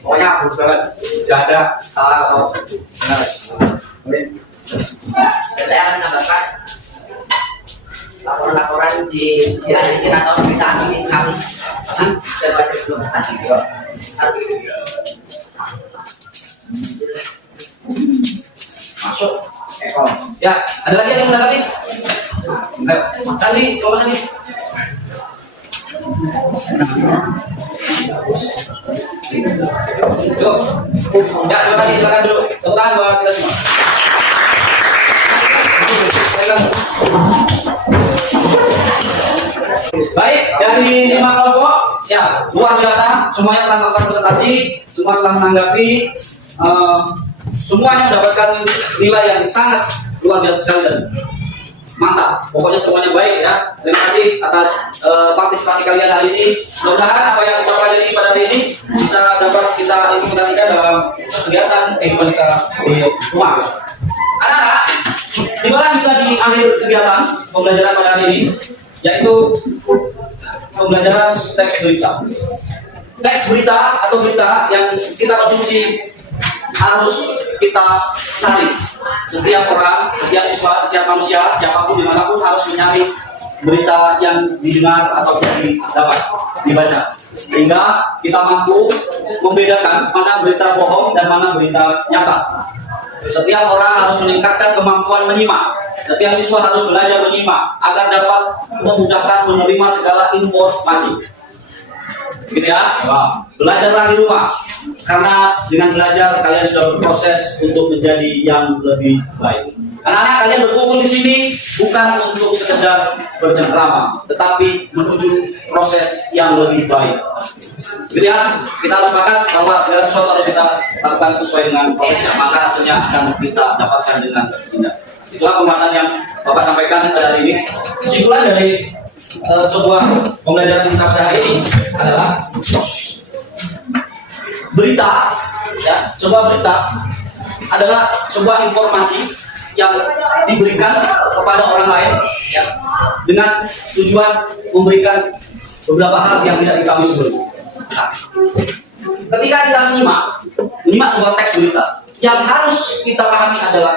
Pokoknya bagus banget. Tidak ada salah atau benar. Saya akan menambahkan laporan-laporan di analisis atau berita ini Kamis daripada belum tadi. Masuk. Ya, ada lagi yang menanggapi? Sandi, kelompok Sandi. Cukup. Ya, terima kasih. Silakan dulu. Tepuk tangan buat kita semua. Baik, dari 5 kelompok, ya luar biasa. Semuanya telah melakukan presentasi, semua telah menanggapi, semuanya mendapatkan nilai yang sangat luar biasa sekali dan mantap. Pokoknya semuanya baik ya. Terima kasih atas partisipasi kalian hari ini. Mudah-mudahan apa yang kita pelajari pada hari ini bisa dapat kita implementasikan dalam kegiatan kehidupan kita di rumah. Anak-anak, dimana kita di akhir kegiatan pembelajaran pada hari ini, yaitu pembelajaran teks berita. Teks berita atau berita yang kita konsumsi harus kita saring. Setiap orang, setiap siswa, setiap manusia, siapapun dimanapun harus mencari berita yang didengar ataupun dibaca, sehingga kita mampu membedakan mana berita bohong dan mana berita nyata. Setiap orang harus meningkatkan kemampuan menyimak. Setiap siswa harus belajar menyimak agar dapat memudahkan menerima segala informasi. Gitu ya, belajarlah di rumah, karena dengan belajar kalian sudah berproses untuk menjadi yang lebih baik. Anak-anak, kalian berkumpul di sini bukan untuk sekedar bercengkrama, tetapi menuju proses yang lebih baik. Gitu ya, kita harus sepakat bahwa segala sesuatu harus kita lakukan sesuai dengan prosesnya, maka hasilnya akan kita dapatkan dengan indah. Itulah pembahasan yang Bapak sampaikan pada hari ini. Kesimpulan dari sebuah pembelajaran kita pada hari ini adalah berita, ya, sebuah berita adalah sebuah informasi yang diberikan kepada orang lain, ya, dengan tujuan memberikan beberapa hal yang tidak diketahui sebelumnya. Nah, ketika kita menyimak sebuah teks berita, yang harus kita pahami adalah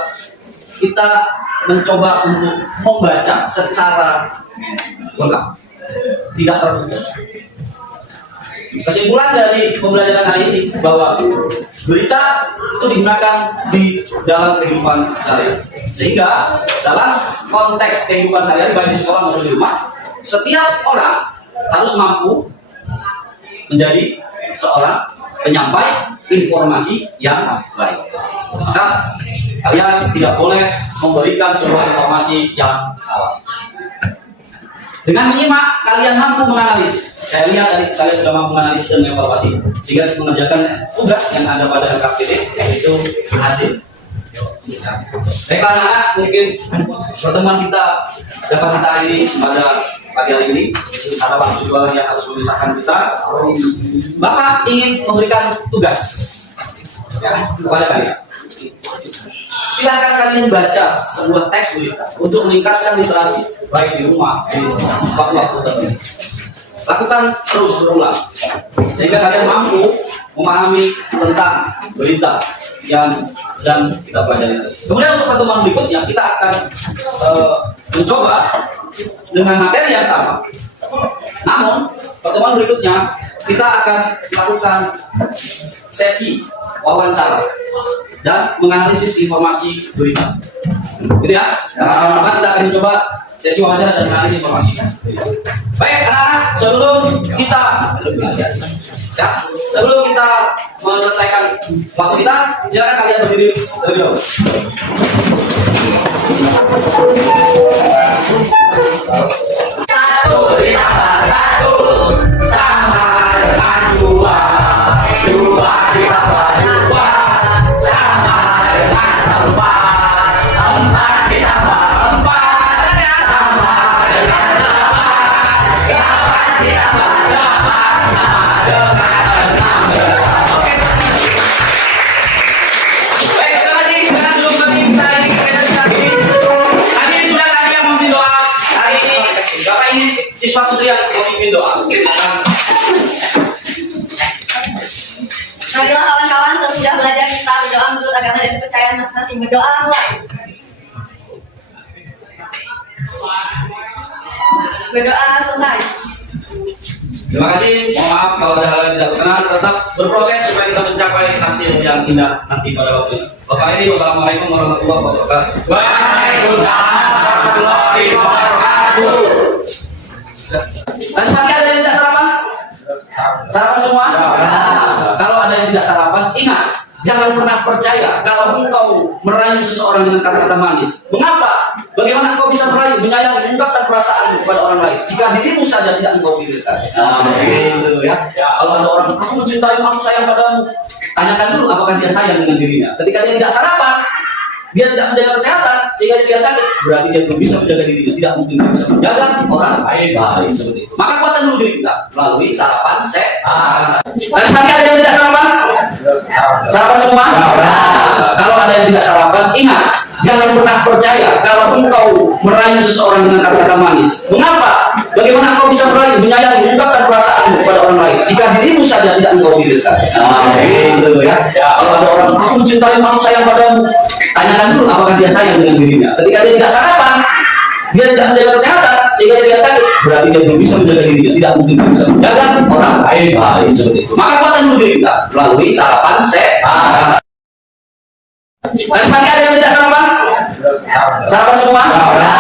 kita mencoba untuk membaca secara lengkap, tidak terputus. Kesimpulan dari pembelajaran hari ini bahwa berita itu digunakan di dalam kehidupan sehari-hari, sehingga dalam konteks kehidupan sehari-hari baik di sekolah maupun di rumah, setiap orang harus mampu menjadi seorang penyampai informasi yang baik. Maka kalian tidak boleh memberikan sebuah informasi yang salah. Dengan menyimak, kalian mampu menganalisis. Saya lihat tadi kalian sudah mampu menganalisis dan mengevaluasi, sehingga mengerjakan tugas yang ada pada LKPD itu berhasil. Baiklah anak-anak, mungkin pertemuan kita dapat kita akhiri pada pagi hari ini. Ada waktu jualan yang harus memisahkan kita. Bapak ingin memberikan tugas, ya, kepada kalian. Silakan kalian baca sebuah teks berita untuk meningkatkan literasi baik di rumah, di waktu-waktu tertentu. Lakukan terus berulang sehingga kalian mampu memahami tentang berita yang sedang kita pelajari. Kemudian untuk pertemuan berikutnya kita akan mencoba dengan materi yang sama. Namun pertemuan berikutnya kita akan melakukan sesi wawancara dan menganalisis informasi berita. Gitu ya. Nah, kita akan mencoba sesi wawancara dan analisis informasi. Baik anak-anak, sebelum kita menyelesaikan waktu kita, silakan kalian berdiri terlebih dahulu. Satu ditambah satu sama dengan dua. Dua ditambah dua sama dengan empat. Empat ditambah empat sama dengan delapan. Delapan ditambah delapan sama dengan 16. Oke. Baik, terima kasih. Sekarang dulu kami bisa ini kegiatan kami. Tadi sudah saya yang memimpin doa. Hari ini Bapak ingin siswa putri yang memimpin doa. Marilah kawan-kawan, sesudah belajar kita berdoa menurut agama dan kepercayaan masing-masing. Berdoa mulai. Berdoa selesai. Terima kasih. Mohon maaf kalau ada hal yang tidak berkenan. Tetap berproses supaya kita mencapai hasil yang indah nanti pada waktunya. Bapak ini, wassalamualaikum warahmatullahi wabarakatuh. Waalaikumsalam warahmatullahi wabarakatuh. Tadi pagi ada yang tidak sarapan? Sarapan semua? Kalau ada yang tidak sarapan, ingat, jangan pernah percaya kalau engkau merayu seseorang dengan kata-kata manis. Mengapa? Bagaimana engkau bisa merayu, menyayangi, mengungkapkan perasaanmu kepada orang lain jika dirimu saja tidak engkau pikirkan? Gitu ya. Kalau ada orang, aku mencintai, aku sayang padamu, tanyakan dulu apakah dia sayang dengan dirinya. Ketika dia tidak sarapan, dia tidak menjaga kesehatan, sehingga dia sakit, berarti dia belum bisa menjaga dirinya. Tidak mungkin dia bisa menjaga orang lain baik seperti itu. Maka kuatkan dulu diri kita melalui sarapan sehat. Dan pagi ada yang tidak sarapan? Sarapan semua? Kalau ada yang tidak sarapan, ingat, jangan pernah percaya kalau engkau merayu seseorang dengan kata-kata manis. Mengapa? Bagaimana engkau bisa merayu, menyayangi, mengungkapkan perasaanmu kepada orang lain jika dirimu saja tidak engkau pikirkan? Gitu ya. Kalau ada orang, aku mencintai, aku sayang padamu, tanyakan dulu apakah dia sayang dengan dirinya. Ketika dia tidak sarapan, dia tidak menjaga kesehatan, sehingga dia sakit, berarti dia belum bisa menjaga dirinya. Tidak mungkin dia bisa menjaga orang lain. Baik seperti itu. Maka kuatkan dulu diri kita melalui sarapan sehat. Dan pagi ada yang tidak sarapan? Sarapan semua? Nah,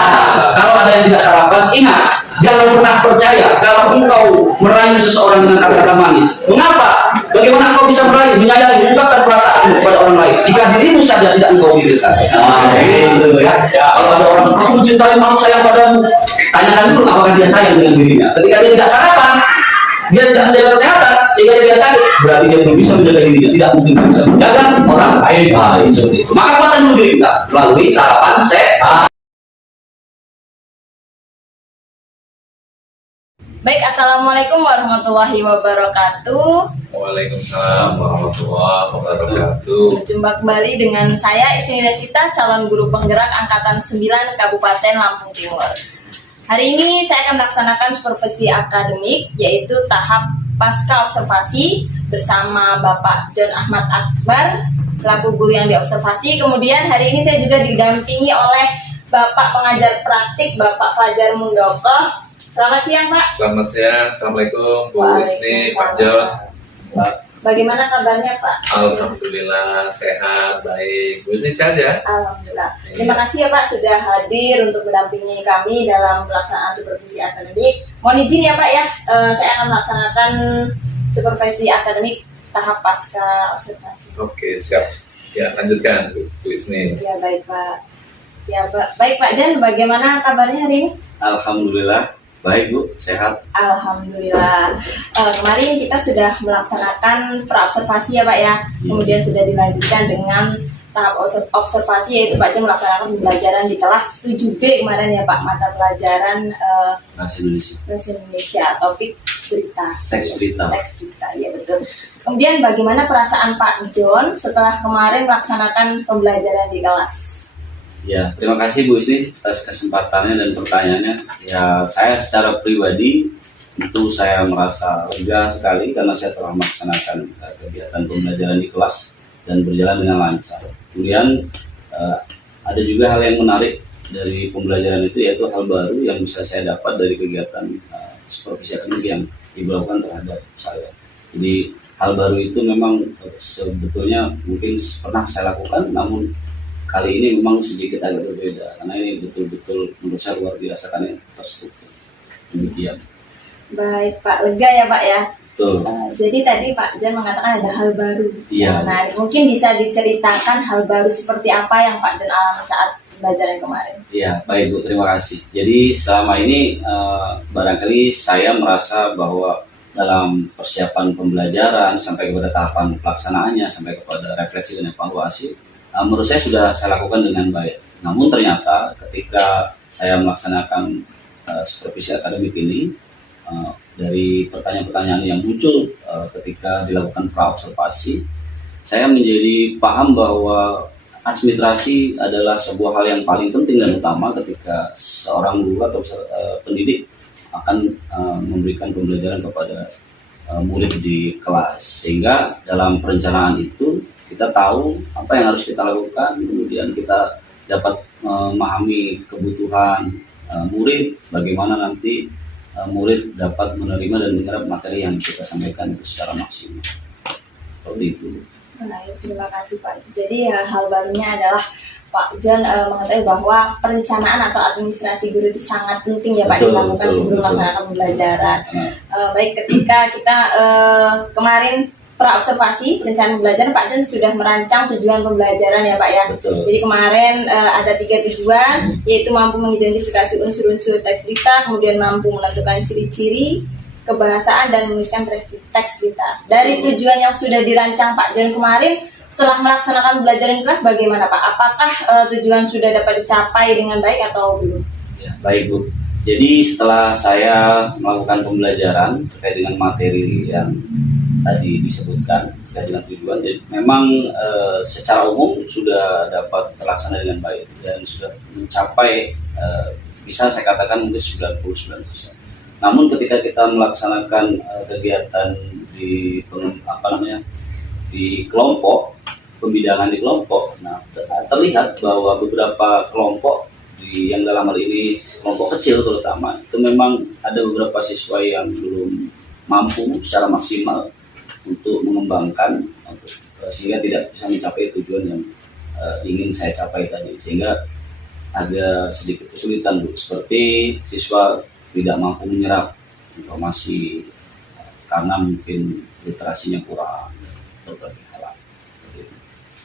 kalau ada yang tidak sarapan, ingat, jangan pernah percaya kalau engkau merayu seseorang dengan kata-kata manis. Mengapa? Bagaimana engkau bisa merayu, menyayangi, mengungkapkan perasaanmu kepada orang lain jika dirimu saja tidak engkau pikirkan? Nah, itu ya. Kalau ada orang aku mencintai, mau sayang padamu, tanyakan dulu apakah dia sayang dengan dirinya. Ketika dia tidak sarapan, dia tidak menjaga kesehatan, sehingga dia sakit, berarti dia belum bisa menjaga dirinya. Tidak mungkin dia bisa menjaga orang lain. Baik seperti itu. Maka kuatkan dulu diri kita melalui sarapan sehat. Baik, Assalamualaikum warahmatullahi wabarakatuh. Waalaikumsalam warahmatullahi wabarakatuh. Berjumpa kembali dengan saya Isni Desita, calon guru penggerak Angkatan 9 Kabupaten Lampung Timur. Hari ini saya akan melaksanakan supervisi akademik, yaitu tahap pasca observasi bersama Bapak John Ahmad Akbar selaku guru yang diobservasi. Kemudian hari ini saya juga didampingi oleh Bapak pengajar praktik Bapak Fajar Mundoko. Selamat siang, Pak. Selamat siang, assalamualaikum Bu Isni, Pak John. Bagaimana kabarnya, Pak? Alhamdulillah sehat, baik. Bu Isni sehat ya? Alhamdulillah. Terima kasih ya Pak sudah hadir untuk mendampingi kami dalam pelaksanaan supervisi akademik. Mohon izin ya Pak ya, saya akan melaksanakan supervisi akademik tahap pasca observasi. Oke, siap. Ya, lanjutkan Bu Isni. Ya baik Pak. Ya baik Pak Jan, bagaimana kabarnya hari ini? Alhamdulillah baik Bu, sehat. Alhamdulillah. Kemarin kita sudah melaksanakan praobservasi ya Pak ya. Kemudian sudah dilanjutkan dengan tahap observasi, yaitu Pak Jan melaksanakan pembelajaran di kelas 7B kemarin ya Pak, mata pelajaran Bahasa Indonesia. Bahasa Indonesia, topik berita. Teks berita. Teks berita, ya betul. Kemudian bagaimana perasaan Pak John setelah kemarin melaksanakan pembelajaran di kelas? Ya, terima kasih Bu Isni atas kesempatannya dan pertanyaannya. Ya, saya secara pribadi tentu saya merasa lega sekali karena saya telah melaksanakan kegiatan pembelajaran di kelas dan berjalan dengan lancar. Kemudian ada juga hal yang menarik dari pembelajaran itu, yaitu hal baru yang bisa saya dapat dari kegiatan supervisi akademik yang dilakukan terhadap saya. Jadi hal baru itu memang sebetulnya mungkin pernah saya lakukan, namun kali ini memang sedikit agak berbeda karena ini betul-betul menurut saya luar biasa karena terstruktur. Demikian. Baik Pak, lega ya Pak ya. Betul. Jadi tadi Pak Jan mengatakan ada hal baru. Iya. Nah, mungkin bisa diceritakan hal baru seperti apa yang Pak Jan alami saat pembelajaran kemarin. Iya, baik Bu, terima kasih. Jadi selama ini barangkali saya merasa bahwa dalam persiapan pembelajaran sampai kepada tahapan pelaksanaannya sampai kepada refleksi dan evaluasi, menurut saya sudah saya lakukan dengan baik. Namun ternyata ketika saya melaksanakan supervisi akademik ini, dari pertanyaan-pertanyaan yang muncul ketika dilakukan praobservasi, saya menjadi paham bahwa administrasi adalah sebuah hal yang paling penting dan utama ketika seorang guru atau pendidik akan memberikan pembelajaran kepada murid di kelas. Sehingga dalam perencanaan itu kita tahu apa yang harus kita lakukan, kemudian kita dapat memahami kebutuhan murid, bagaimana nanti murid dapat menerima dan menyerap materi yang kita sampaikan itu secara maksimal. Seperti itu. Baik, terima kasih Pak. Jadi hal barunya adalah Pak John mengetahui bahwa perencanaan atau administrasi guru itu sangat penting ya Pak dilakukan sebelum melaksanakan pembelajaran. Baik, ketika kita kemarin praobservasi perencanaan pembelajaran, Pak John sudah merancang tujuan pembelajaran ya Pak ya. Betul. Jadi kemarin ada 3 tujuan, yaitu mampu mengidentifikasi unsur-unsur teks berita, kemudian mampu menentukan ciri-ciri kebahasaan dan menuliskan teks berita. Dari tujuan yang sudah dirancang Pak John kemarin, setelah melaksanakan pembelajaran kelas bagaimana Pak? Apakah tujuan sudah dapat dicapai dengan baik atau belum? Ya, baik Bu. Jadi setelah saya melakukan pembelajaran terkait dengan materi yang tadi disebutkan terkait dengan tujuan, jadi memang secara umum sudah dapat terlaksana dengan baik dan sudah mencapai bisa saya katakan mungkin 99%. Namun ketika kita melaksanakan kegiatan di di kelompok, pembidangan di kelompok, nah terlihat bahwa beberapa kelompok yang dalam hal ini kelompok kecil terutama, itu memang ada beberapa siswa yang belum mampu secara maksimal untuk mengembangkan sehingga tidak bisa mencapai tujuan yang ingin saya capai tadi, sehingga ada sedikit kesulitan Bu, seperti siswa tidak mampu menyerap informasi karena mungkin literasinya kurang, berbagai hal.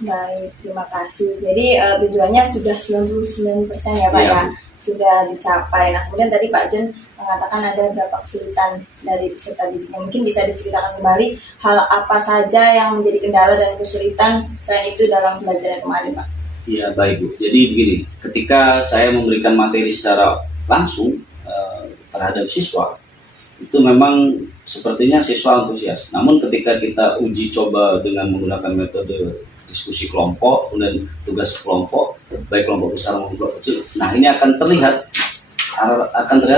Baik, terima kasih. Jadi tujuannya sudah 99% ya Pak Iya, ya, Bu. sudah dicapai. Nah kemudian tadi Pak John mengatakan ada beberapa kesulitan dari peserta didiknya. Mungkin bisa diceritakan kembali hal apa saja yang menjadi kendala dan kesulitan selain itu dalam pembelajaran kemarin Pak? Iya baik Bu. Jadi begini, ketika saya memberikan materi secara langsung terhadap siswa, itu memang sepertinya siswa antusias. Namun ketika kita uji coba dengan menggunakan metode diskusi kelompok, kemudian tugas kelompok, baik kelompok besar maupun kelompok kecil, nah ini akan terlihat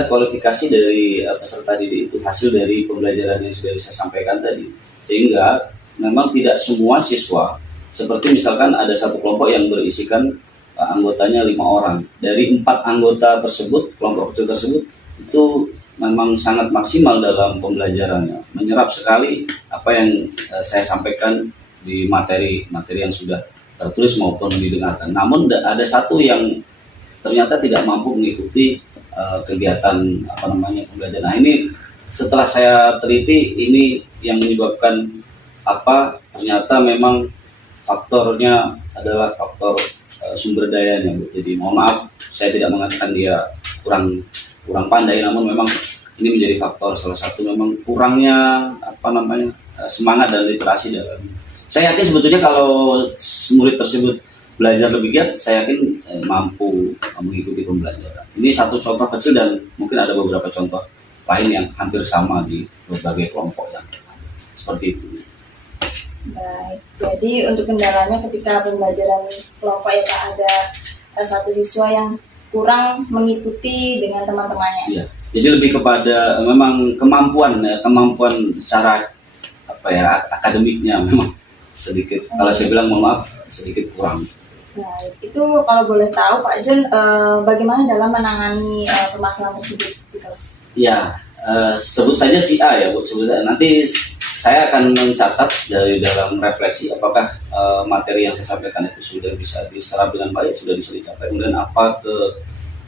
kualifikasi dari peserta didik itu hasil dari pembelajaran yang sudah saya sampaikan tadi. Sehingga memang tidak semua siswa, seperti misalkan ada satu kelompok yang berisikan anggotanya 5 orang. Dari 4 anggota tersebut, kelompok kecil tersebut, itu memang sangat maksimal dalam pembelajarannya, menyerap sekali apa yang saya sampaikan di materi yang sudah tertulis maupun didengarkan. Namun ada satu yang ternyata tidak mampu mengikuti kegiatan pembelajaran. Nah ini setelah saya teliti, ini yang menyebabkan ternyata memang faktornya adalah faktor sumber dayanya Bu. Jadi mohon maaf, saya tidak mengatakan dia kurang pandai, namun memang ini menjadi faktor salah satu, memang kurangnya semangat dan literasi dalam. Saya yakin sebetulnya kalau murid tersebut belajar lebih giat, saya yakin mampu mengikuti pembelajaran. Ini satu contoh kecil dan mungkin ada beberapa contoh lain yang hampir sama di berbagai kelompok yang seperti itu. Baik, jadi untuk kendalanya ketika pembelajaran kelompok ya Pak, ada satu siswa yang kurang mengikuti dengan teman-temannya. Iya. Jadi lebih kepada memang kemampuan secara akademiknya memang sedikit, kalau saya bilang mohon maaf, sedikit kurang. Baik, itu kalau boleh tahu Pak John, bagaimana dalam menangani permasalahan tersebut di kelas? Ya, sebut saja si A ya Bu, sebut saja. Nanti saya akan mencatat dari dalam refleksi apakah materi yang saya sampaikan itu sudah bisa diserap dengan baik, sudah bisa dicapai, kemudian apa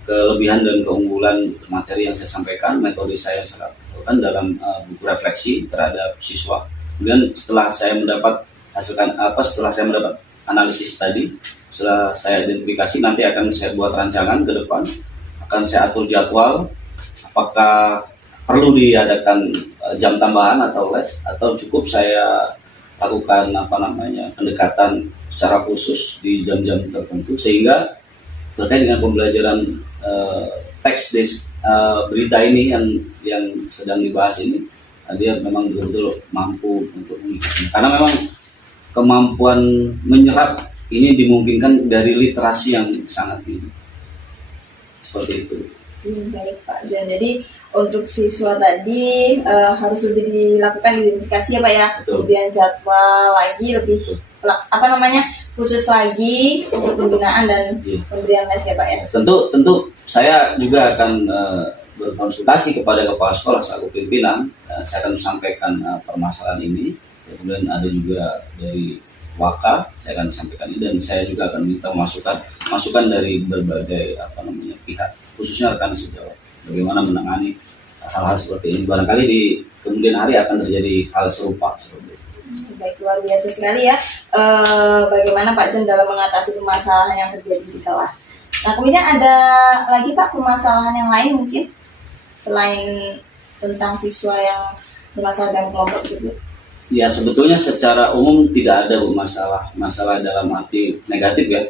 kelebihan dan keunggulan materi yang saya sampaikan, metode saya yang saya lakukan dalam buku refleksi terhadap siswa. Kemudian setelah saya mendapat analisis tadi, setelah saya identifikasi, nanti akan saya buat rancangan ke depan, akan saya atur jadwal, apakah perlu diadakan jam tambahan atau les, atau cukup saya lakukan pendekatan secara khusus di jam-jam tertentu, sehingga terkait dengan pembelajaran teks berita ini yang sedang dibahas ini, dia memang betul-betul mampu untuk mengikuti. Karena memang kemampuan menyerap ini dimungkinkan dari literasi yang sangat tinggi. Seperti itu. Baik Pak John, jadi untuk siswa tadi harus lebih dilakukan identifikasi ya Pak ya. Betul. Kemudian jadwal lagi lebih khusus lagi untuk pembinaan dan pemberian les ya Pak ya. Tentu saya juga akan berkonsultasi kepada kepala sekolah selaku pimpinan. Saya akan sampaikan permasalahan ini. Kemudian ada juga dari Waka, saya akan sampaikan ini, dan saya juga akan minta masukan dari berbagai pihak, khususnya rekan sejawat, bagaimana menangani hal-hal seperti ini. Barangkali di kemudian hari akan terjadi hal serupa seperti itu. Baik, luar biasa sekali ya bagaimana Pak John dalam mengatasi permasalahan yang terjadi di kelas. Nah kemudian ada lagi Pak permasalahan yang lain mungkin selain tentang siswa yang bermasalah dalam kelompok tersebut? Ya sebetulnya secara umum tidak ada masalah dalam arti negatif ya.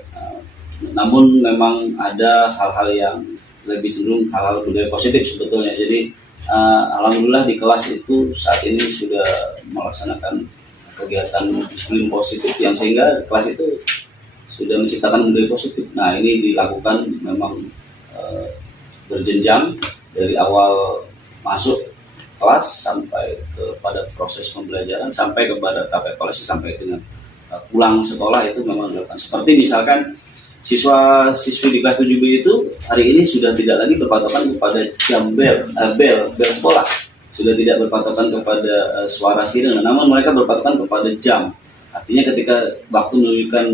Namun memang ada hal-hal yang lebih cenderung hal-hal budaya positif sebetulnya. Jadi alhamdulillah di kelas itu saat ini sudah melaksanakan kegiatan disiplin positif yang sehingga kelas itu sudah menciptakan budaya positif. Nah ini dilakukan memang berjenjang dari awal masuk kelas sampai kepada proses pembelajaran sampai kepada tahap evaluasi sampai dengan pulang sekolah, itu memang dilakukan. Seperti misalkan siswa-siswi di kelas 7B itu hari ini sudah tidak lagi berpatokan kepada jam bel sekolah, sudah tidak berpatokan kepada suara sirene, namun mereka berpatokan kepada jam. Artinya ketika waktu menunjukkan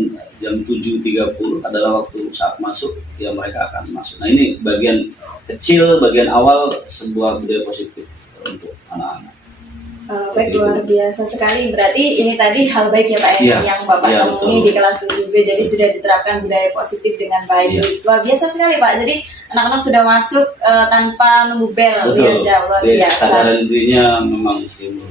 jam 7.30 adalah waktu saat masuk, ya mereka akan masuk. Nah ini bagian kecil, bagian awal sebuah budaya positif untuk anak-anak. Baik, luar biasa sekali. Berarti ini tadi hal baik ya Pak Iya, yang Bapak iya, temui betul. di kelas 7B. Jadi sudah diterapkan budaya positif dengan baik. Iya. Luar biasa sekali Pak. Jadi anak-anak sudah masuk tanpa nunggu bel. Betul. Luar Jadi, biasa. kesadaran dirinya memang timbul.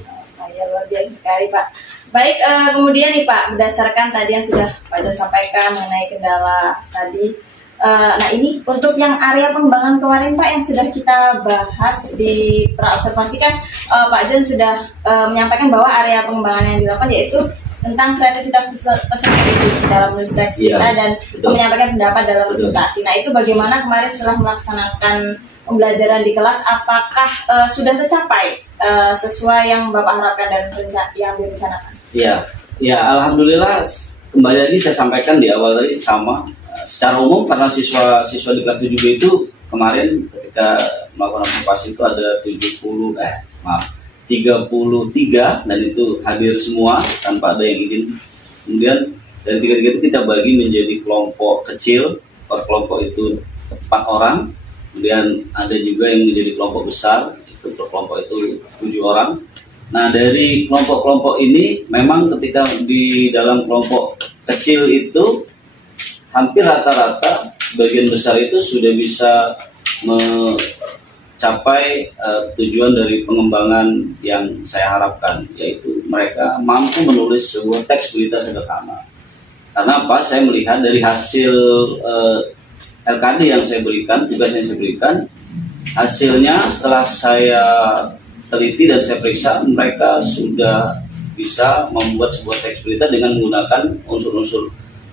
Ya, luar biasa sekali Pak. Baik, kemudian nih Pak, berdasarkan tadi yang sudah Pak John sampaikan mengenai kendala tadi. Nah ini untuk yang area pengembangan kemarin Pak yang sudah kita bahas di praobservasi kan Pak John sudah menyampaikan bahwa area pengembangan yang dilakukan yaitu tentang kreativitas peserta didik dalam ilustrasi Iya, kita dan betul. menyampaikan pendapat dalam Betul. presentasi. Nah itu bagaimana kemarin setelah melaksanakan pembelajaran di kelas, apakah sudah tercapai sesuai yang Bapak harapkan dan yang direncanakan? Ya, alhamdulillah kembali lagi saya sampaikan di awal tadi sama. Secara umum karena siswa di kelas 7B itu kemarin ketika melakukan observasi itu ada 33 dan itu hadir semua tanpa ada yang izin. Kemudian dari 33 itu kita bagi menjadi kelompok kecil, per kelompok itu 4 orang. Kemudian ada juga yang menjadi kelompok besar, itu per kelompok itu 7 orang. Nah dari kelompok-kelompok ini memang ketika di dalam kelompok kecil itu hampir rata-rata sebagian besar itu sudah bisa mencapai tujuan dari pengembangan yang saya harapkan, yaitu mereka mampu menulis sebuah teks berita sederhana. Karena apa? Saya melihat dari hasil LKD yang saya berikan, tugas yang saya berikan, hasilnya setelah saya teliti dan saya periksa, mereka sudah bisa membuat sebuah teks berita dengan menggunakan unsur-unsur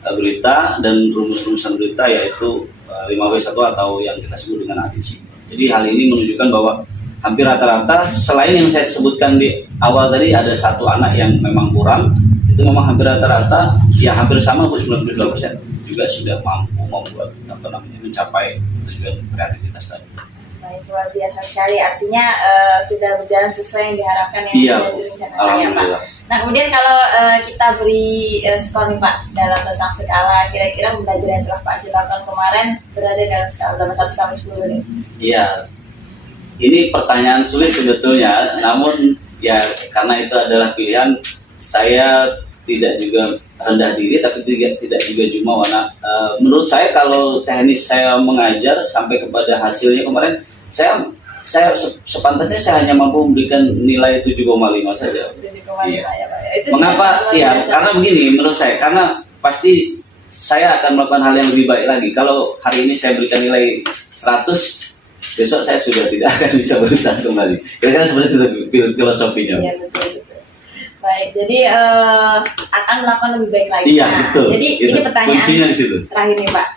berita dan rumus-rumusan berita, yaitu 5W1 atau yang kita sebut dengan ADC. Jadi hal ini menunjukkan bahwa hampir rata-rata, selain yang saya sebutkan di awal tadi ada satu anak yang memang kurang, itu memang hampir rata-rata ya hampir sama 92% juga sudah mampu membuat mencapai tujuan kreativitas tadi. Baik, luar biasa sekali. Artinya sudah berjalan sesuai yang diharapkan yang Iya, sudah direncanakan ya Pak. alhamdulillah. Nah kemudian kalau kita beri skor nih Pak dalam tentang skala, kira-kira pembelajaran yang telah Pak John lakukan kemarin berada dalam skala berapa 1 sampai 10 nih? Iya, ini pertanyaan sulit sebetulnya, namun ya karena itu adalah pilihan, saya tidak juga rendah diri, tapi tidak juga jumawa. Menurut saya kalau teknis saya mengajar sampai kepada hasilnya kemarin, saya sepantasnya saya hanya mampu memberikan nilai 7,5 saja. 7,5 Iya. ya Pak. Itu Mengapa? sudah luar Ya, biasa. karena begini menurut saya, karena pasti saya akan melakukan hal yang lebih baik lagi. Kalau hari ini saya berikan nilai 100, besok saya sudah tidak akan bisa berusaha kembali. Kira-kira seperti itu filosofinya. Iya betul. Baik, jadi akan melakukan lebih baik lagi. Iya, Nah, betul. Jadi Itu ini pertanyaan kuncinya di situ. terakhir nih Pak.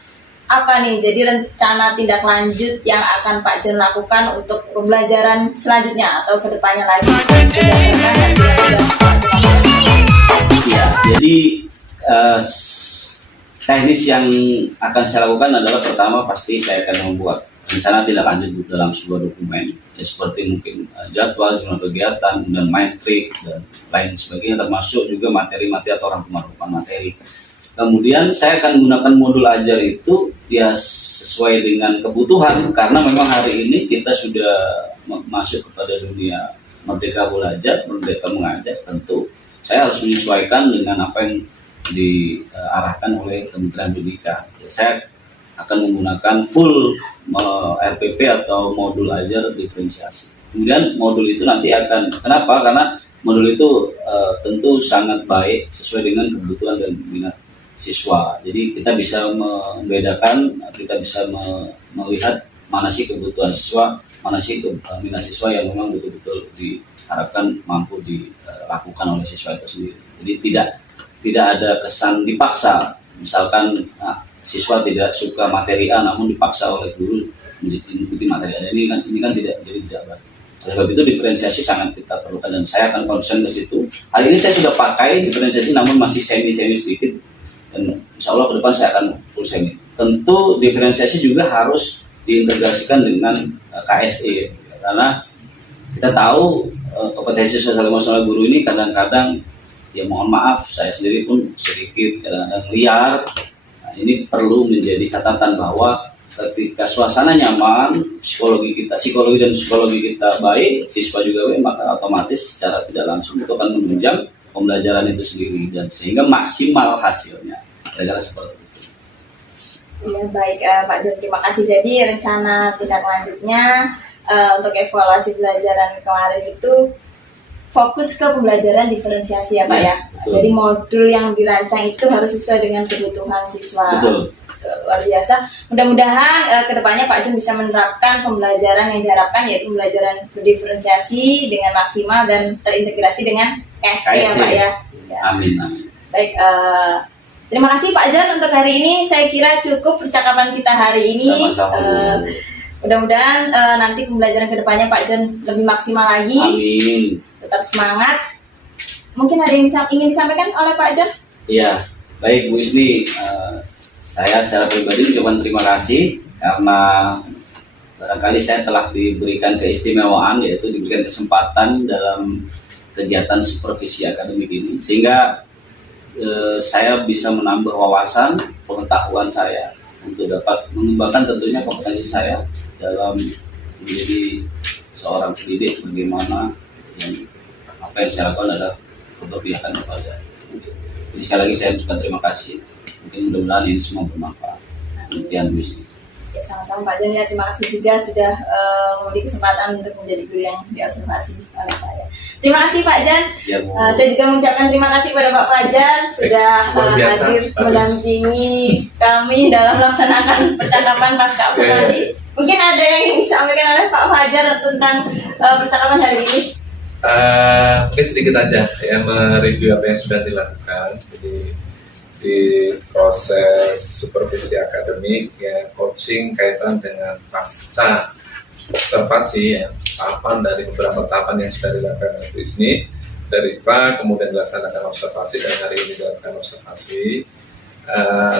Apa nih jadi rencana tindak lanjut yang akan Pak John lakukan untuk pembelajaran selanjutnya atau kedepannya lagi? Berdasarkan hasil yang sudah Pak John lakukan. Ya, jadi teknis yang akan saya lakukan adalah pertama pasti saya akan membuat rencana tindak lanjut dalam sebuah dokumen, ya, seperti mungkin jadwal kegiatan dan metrik dan lain sebagainya, termasuk juga materi-materi atau rangkuman materi. Kemudian saya akan menggunakan modul ajar itu ya sesuai dengan kebutuhan, karena memang hari ini kita sudah masuk kepada dunia merdeka belajar, merdeka mengajar. Tentu saya harus menyesuaikan dengan apa yang diarahkan oleh Kementerian Pendidikan. Ya, saya akan menggunakan full RPP atau modul ajar diferensiasi. Kemudian modul itu nanti akan, kenapa? Karena modul itu tentu sangat baik sesuai dengan kebutuhan dan minat siswa. Jadi kita bisa membedakan, kita bisa melihat mana sih kebutuhan siswa, mana sih minat siswa yang memang betul-betul diharapkan mampu dilakukan oleh siswa itu sendiri. Jadi tidak ada kesan dipaksa. Misalkan siswa tidak suka materi A namun dipaksa oleh guru mengikuti materi A. Ini kan tidak baik. Oleh sebab itu diferensiasi sangat kita perlukan dan saya akan konsen ke situ. Hari ini saya sudah pakai diferensiasi namun masih semi sedikit, dan insya Allah ke depan saya akan full semi. tentu diferensiasi juga harus diintegrasikan dengan KSE, karena kita tahu kompetensi sosial emosional guru ini kadang-kadang, ya mohon maaf, saya sendiri pun sedikit kadang-kadang liar. Nah, ini perlu menjadi catatan bahwa ketika suasana nyaman, psikologi dan psikologi kita baik, siswa juga baik, maka otomatis secara tidak langsung itu akan menunjang pembelajaran itu sendiri dan sehingga maksimal hasilnya. Kira-kira seperti itu. Ya baik Pak John, terima kasih. Jadi rencana tindak lanjutnya untuk evaluasi pembelajaran kemarin itu fokus ke pembelajaran diferensiasi ya Pak ya. Betul. Jadi modul yang dirancang itu harus sesuai dengan kebutuhan siswa. Betul. Luar biasa. Mudah-mudahan kedepannya Pak John bisa menerapkan pembelajaran yang diharapkan, yaitu pembelajaran berdiferensiasi dengan maksimal dan terintegrasi dengan KSE ya Pak ya. Amin, amin. Baik, terima kasih Pak John untuk hari ini. Saya kira cukup percakapan kita hari ini. Sama-sama. Mudah-mudahan nanti pembelajaran kedepannya Pak John lebih maksimal lagi. Amin. Tetap semangat. Mungkin ada yang ingin disampaikan oleh Pak John? Iya, baik Bu Isni. Saya secara pribadi ucapan terima kasih karena barangkali saya telah diberikan keistimewaan, yaitu diberikan kesempatan dalam kegiatan supervisi akademik ini, sehingga saya bisa menambah wawasan pengetahuan saya untuk dapat mengembangkan tentunya kompetensi saya dalam menjadi seorang pendidik, bagaimana yang apa yang saya lakukan adalah keberpihakan kepada. Jadi sekali lagi saya ucapkan terima kasih. Mungkin mudah-mudahan ini semua bermanfaat. Demikian Bu Isni. Ya, sama-sama Pak John ya, terima kasih juga sudah memberi kesempatan untuk menjadi guru yang diobservasi oleh saya. Terima kasih Pak John. Ya, Bu. Saya juga mengucapkan terima kasih kepada Pak Fajar sudah luar biasa, hadir bagus. mendampingi kami dalam melaksanakan percakapan pasca observasi. Mungkin ada yang ingin disampaikan oleh Pak Fajar tentang percakapan hari ini. Mungkin sedikit aja ya, mereview apa yang sudah dilakukan. Jadi di proses supervisi akademik ya, coaching kaitan dengan pasca observasi ya, tahapan dari beberapa tahapan yang sudah dilakukan oleh Isni dari pra, kemudian dilaksanakan observasi dan hari ini dilakukan observasi.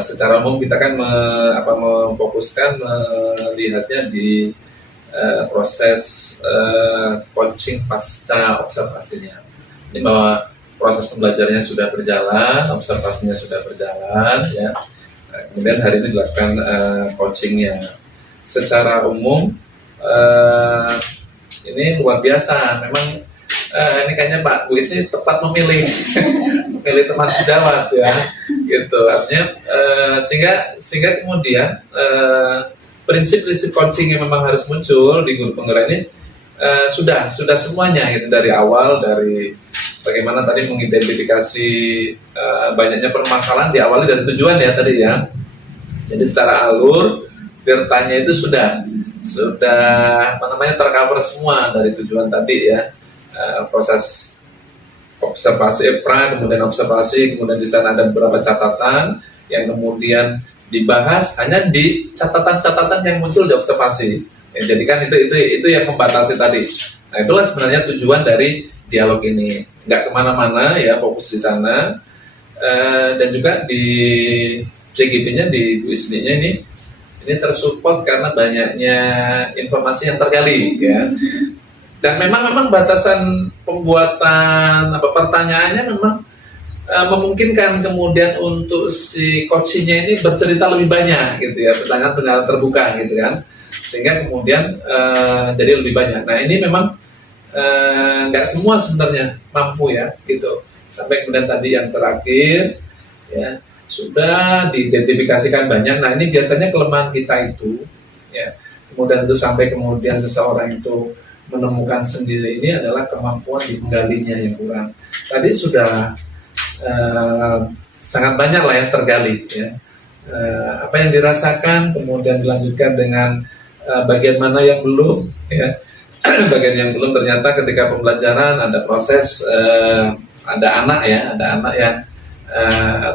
Secara umum kita kan memfokuskan melihatnya di proses coaching pasca observasinya. Ini bahwa proses pembelajarannya sudah berjalan, observasinya sudah berjalan, ya. Nah, kemudian hari ini dilakukan coachingnya. Secara umum ini luar biasa. Memang ini kayaknya Pak Bu Isni tepat memilih, memilih teman sejawat ya, gitu. Artinya sehingga kemudian prinsip-prinsip coaching yang memang harus muncul di guru penggerak ini sudah semuanya gitu dari awal, dari bagaimana tadi mengidentifikasi banyaknya permasalahan diawali dari tujuan ya tadi ya. Jadi secara alur bertanya itu sudah tercover semua dari tujuan tadi ya. Proses observasi pra, kemudian observasi, kemudian di sana ada beberapa catatan yang kemudian dibahas hanya di catatan-catatan yang muncul di observasi. Ya, jadi kan itu yang membatasi tadi. Nah itulah sebenarnya tujuan dari dialog ini, nggak kemana-mana ya, fokus di sana. Dan juga di CGP-nya di Bu Isni-nya ini tersupport karena banyaknya informasi yang tergali ya. Dan memang batasan pembuatan pertanyaannya memang memungkinkan kemudian untuk si coaching-nya ini bercerita lebih banyak gitu ya, pertanyaan terbuka gitu kan, sehingga kemudian jadi lebih banyak. Nah ini memang nggak semua sebenarnya mampu ya gitu, sampai kemudian tadi yang terakhir ya sudah diidentifikasikan banyak. Nah ini biasanya kelemahan kita itu ya, kemudian itu sampai kemudian seseorang itu menemukan sendiri ini adalah kemampuan di penggalinya yang kurang. Tadi sudah sangat banyak lah yang tergali ya, apa yang dirasakan, kemudian dilanjutkan dengan bagian mana yang belum ya. Bagian yang belum ternyata ketika pembelajaran ada proses, ada anak yang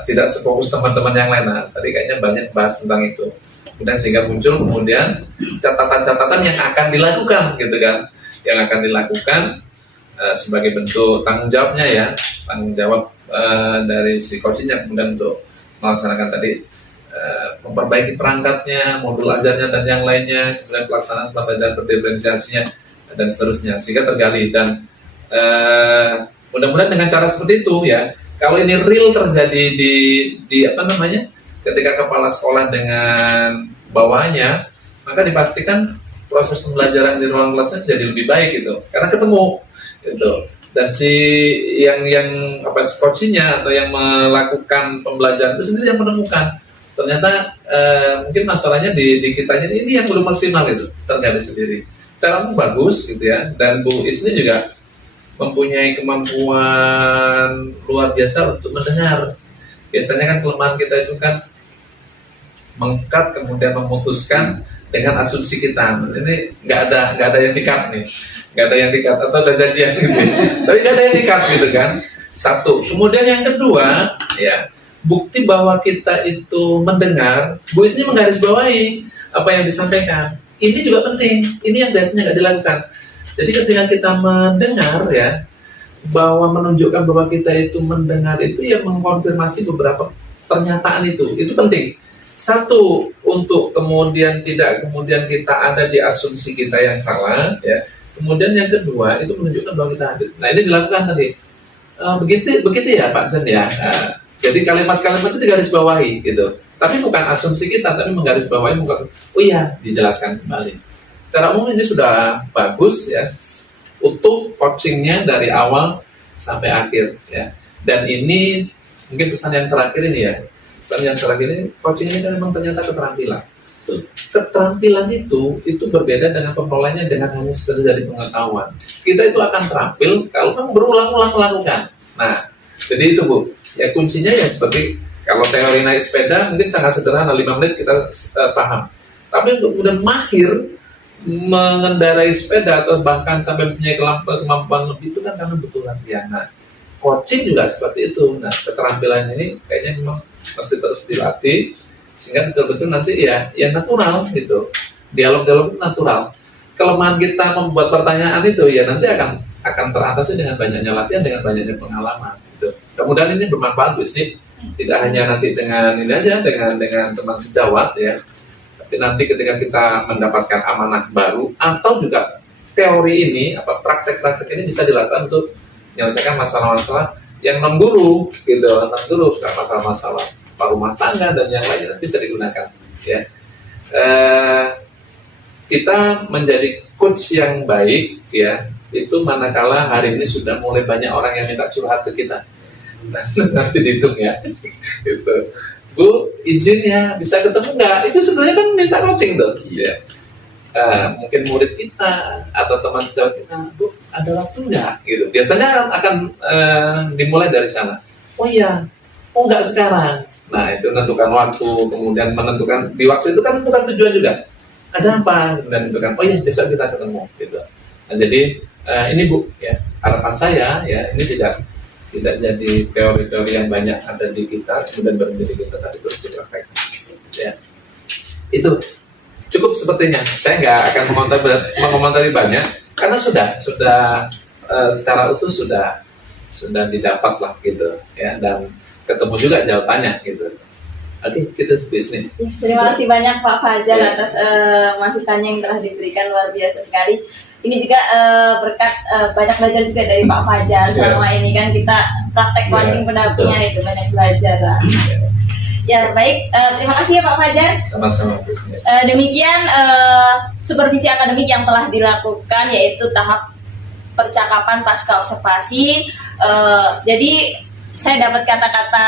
tidak sefokus teman-teman yang lain. Nah, tadi kayaknya banyak bahas tentang itu. Kemudian sehingga muncul kemudian catatan-catatan yang akan dilakukan gitu kan, yang akan dilakukan sebagai bentuk tanggung jawabnya ya, tanggung jawab dari si coaching yang kemudian untuk melaksanakan tadi memperbaiki perangkatnya, modul ajarnya dan yang lainnya, kemudian pelaksanaan pembelajaran berdiferensiasinya dan seterusnya, sehingga tergali. Dan mudah-mudahan dengan cara seperti itu ya, kalau ini real terjadi di apa namanya, ketika kepala sekolah dengan bawahnya, maka dipastikan proses pembelajaran di ruang kelasnya jadi lebih baik gitu, karena ketemu gitu. Dan si yang apa coachnya atau yang melakukan pembelajaran itu sendiri yang menemukan ternyata mungkin masalahnya di kitanya ini yang belum maksimal gitu, tergali sendiri. Caramu bagus gitu ya, dan Bu Isni juga mempunyai kemampuan luar biasa untuk mendengar. Biasanya kan kelemahan kita itu kan mengkat kemudian memutuskan dengan asumsi kita. Ini nggak ada yang dikat nih, nggak ada yang dikat atau ada janjian gitu. Tapi nggak ada yang dikat gitu kan. Satu. Kemudian yang kedua ya, bukti bahwa kita itu mendengar. Bu Isni menggarisbawahi apa yang disampaikan. Ini juga penting. Ini yang biasanya nggak dilakukan. Jadi ketika kita mendengar ya, bahwa menunjukkan bahwa kita itu mendengar itu ya mengkonfirmasi beberapa pernyataan itu penting. Satu, untuk kemudian tidak kemudian kita ada di asumsi kita yang salah ya. Kemudian yang kedua itu menunjukkan bahwa kita hadir. Nah ini dilakukan tadi. Begitu ya Pak Jan ya. Jadi kalimat-kalimat itu digarisbawahi gitu. Tapi bukan asumsi kita, tapi menggarisbawahi bukan. Oh iya, dijelaskan kembali. Secara umum ini sudah bagus ya. Utuh coachingnya dari awal sampai akhir ya. Dan ini mungkin pesan yang terakhir ini ya. Pesan yang terakhir ini, coaching ini kan memang ternyata keterampilan. Keterampilan itu berbeda dengan pemperolehnya dengan hanya sekedar dari pengetahuan. Kita itu akan terampil kalau kamu berulang-ulang melakukan. Nah, jadi itu Bu. Ya kuncinya ya seperti kalau teori naik sepeda mungkin sangat sederhana, 5 menit kita paham. Tapi untuk kemudian mahir mengendarai sepeda atau bahkan sampai punya kemampuan lebih itu kan karena butuh latihan. Nah, coaching juga seperti itu. Nah, keterampilan ini kayaknya memang mesti terus dilatih sehingga betul-betul nanti ya natural gitu. Dialog-dialog itu natural. Kelemahan kita membuat pertanyaan itu ya nanti akan teratasi dengan banyaknya latihan, dengan banyaknya pengalaman gitu. Kemudian ini bermanfaat Bu Isni, tidak hanya nanti dengan ini aja dengan teman sejawat ya. Tapi nanti ketika kita mendapatkan amanah baru atau juga teori ini praktek-praktek ini bisa dilakukan untuk menyelesaikan masalah-masalah yang non-guru gitu, non-guru masalah-masalah rumah tangga dan yang lainnya bisa digunakan ya. Kita menjadi coach yang baik ya, itu manakala hari ini sudah mulai banyak orang yang minta curhat ke kita. Nah, nanti dihitung ya gitu. Bu, izin ya, bisa ketemu nggak? Itu sebenarnya kan minta coaching tuh ya. Mungkin murid kita atau teman sejawat kita, Bu, ada waktu nggak? Gitu. Biasanya akan dimulai dari sana. Oh iya, oh nggak sekarang. Nah itu menentukan waktu, kemudian menentukan di waktu itu kan bukan tujuan juga. Ada apa? Kemudian menentukan. Oh iya, besok kita ketemu. Gitu. Nah jadi ini Bu, ya harapan saya ya ini tidak jadi teori-teori yang banyak ada di kita kemudian berhenti di kita, tapi terus dipraktekkan. Ya itu. Cukup sepertinya. Saya nggak akan mengomentari banyak karena sudah secara utuh sudah didapat lah gitu ya, dan ketemu juga jawabannya gitu. Oke, gitu bisnis. Terima kasih banyak Pak Fajar atas masukannya yang telah diberikan, luar biasa sekali. Ini juga berkat banyak belajar juga dari Pak Fajar selama ini kan kita praktek coaching pendampingan itu banyak belajar lah. Ya baik, terima kasih ya Pak Fajar. Sama-sama. Demikian supervisi akademik yang telah dilakukan, yaitu tahap percakapan pasca observasi. Jadi saya dapat kata-kata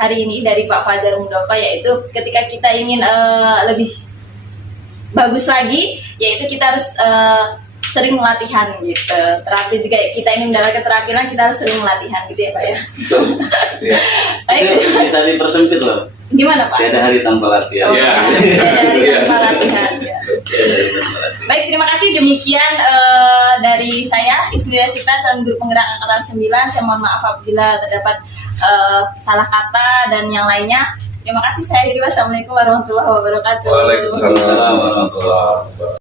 hari ini dari Pak Fajar Muldoko, yaitu ketika kita ingin lebih bagus lagi, yaitu kita harus sering latihan gitu. Terapi juga kita ingin mendapatkan keterampilan, kita harus sering latihan gitu ya Pak ya. Ya. Itu bisa dipersempit loh. Gimana Pak? Tiada hari tanpa latihan. Tiada hari tanpa latihan. Ya. Baik, terima kasih. Demikian dari saya, Isni Resita, calon guru penggerak angkatan 9. Saya mohon maaf apabila terdapat salah kata dan yang lainnya. Terima kasih. Saya akhiri. Wassalamualaikum warahmatullahi wabarakatuh. Waalaikumsalam warahmatullahi wabarakatuh.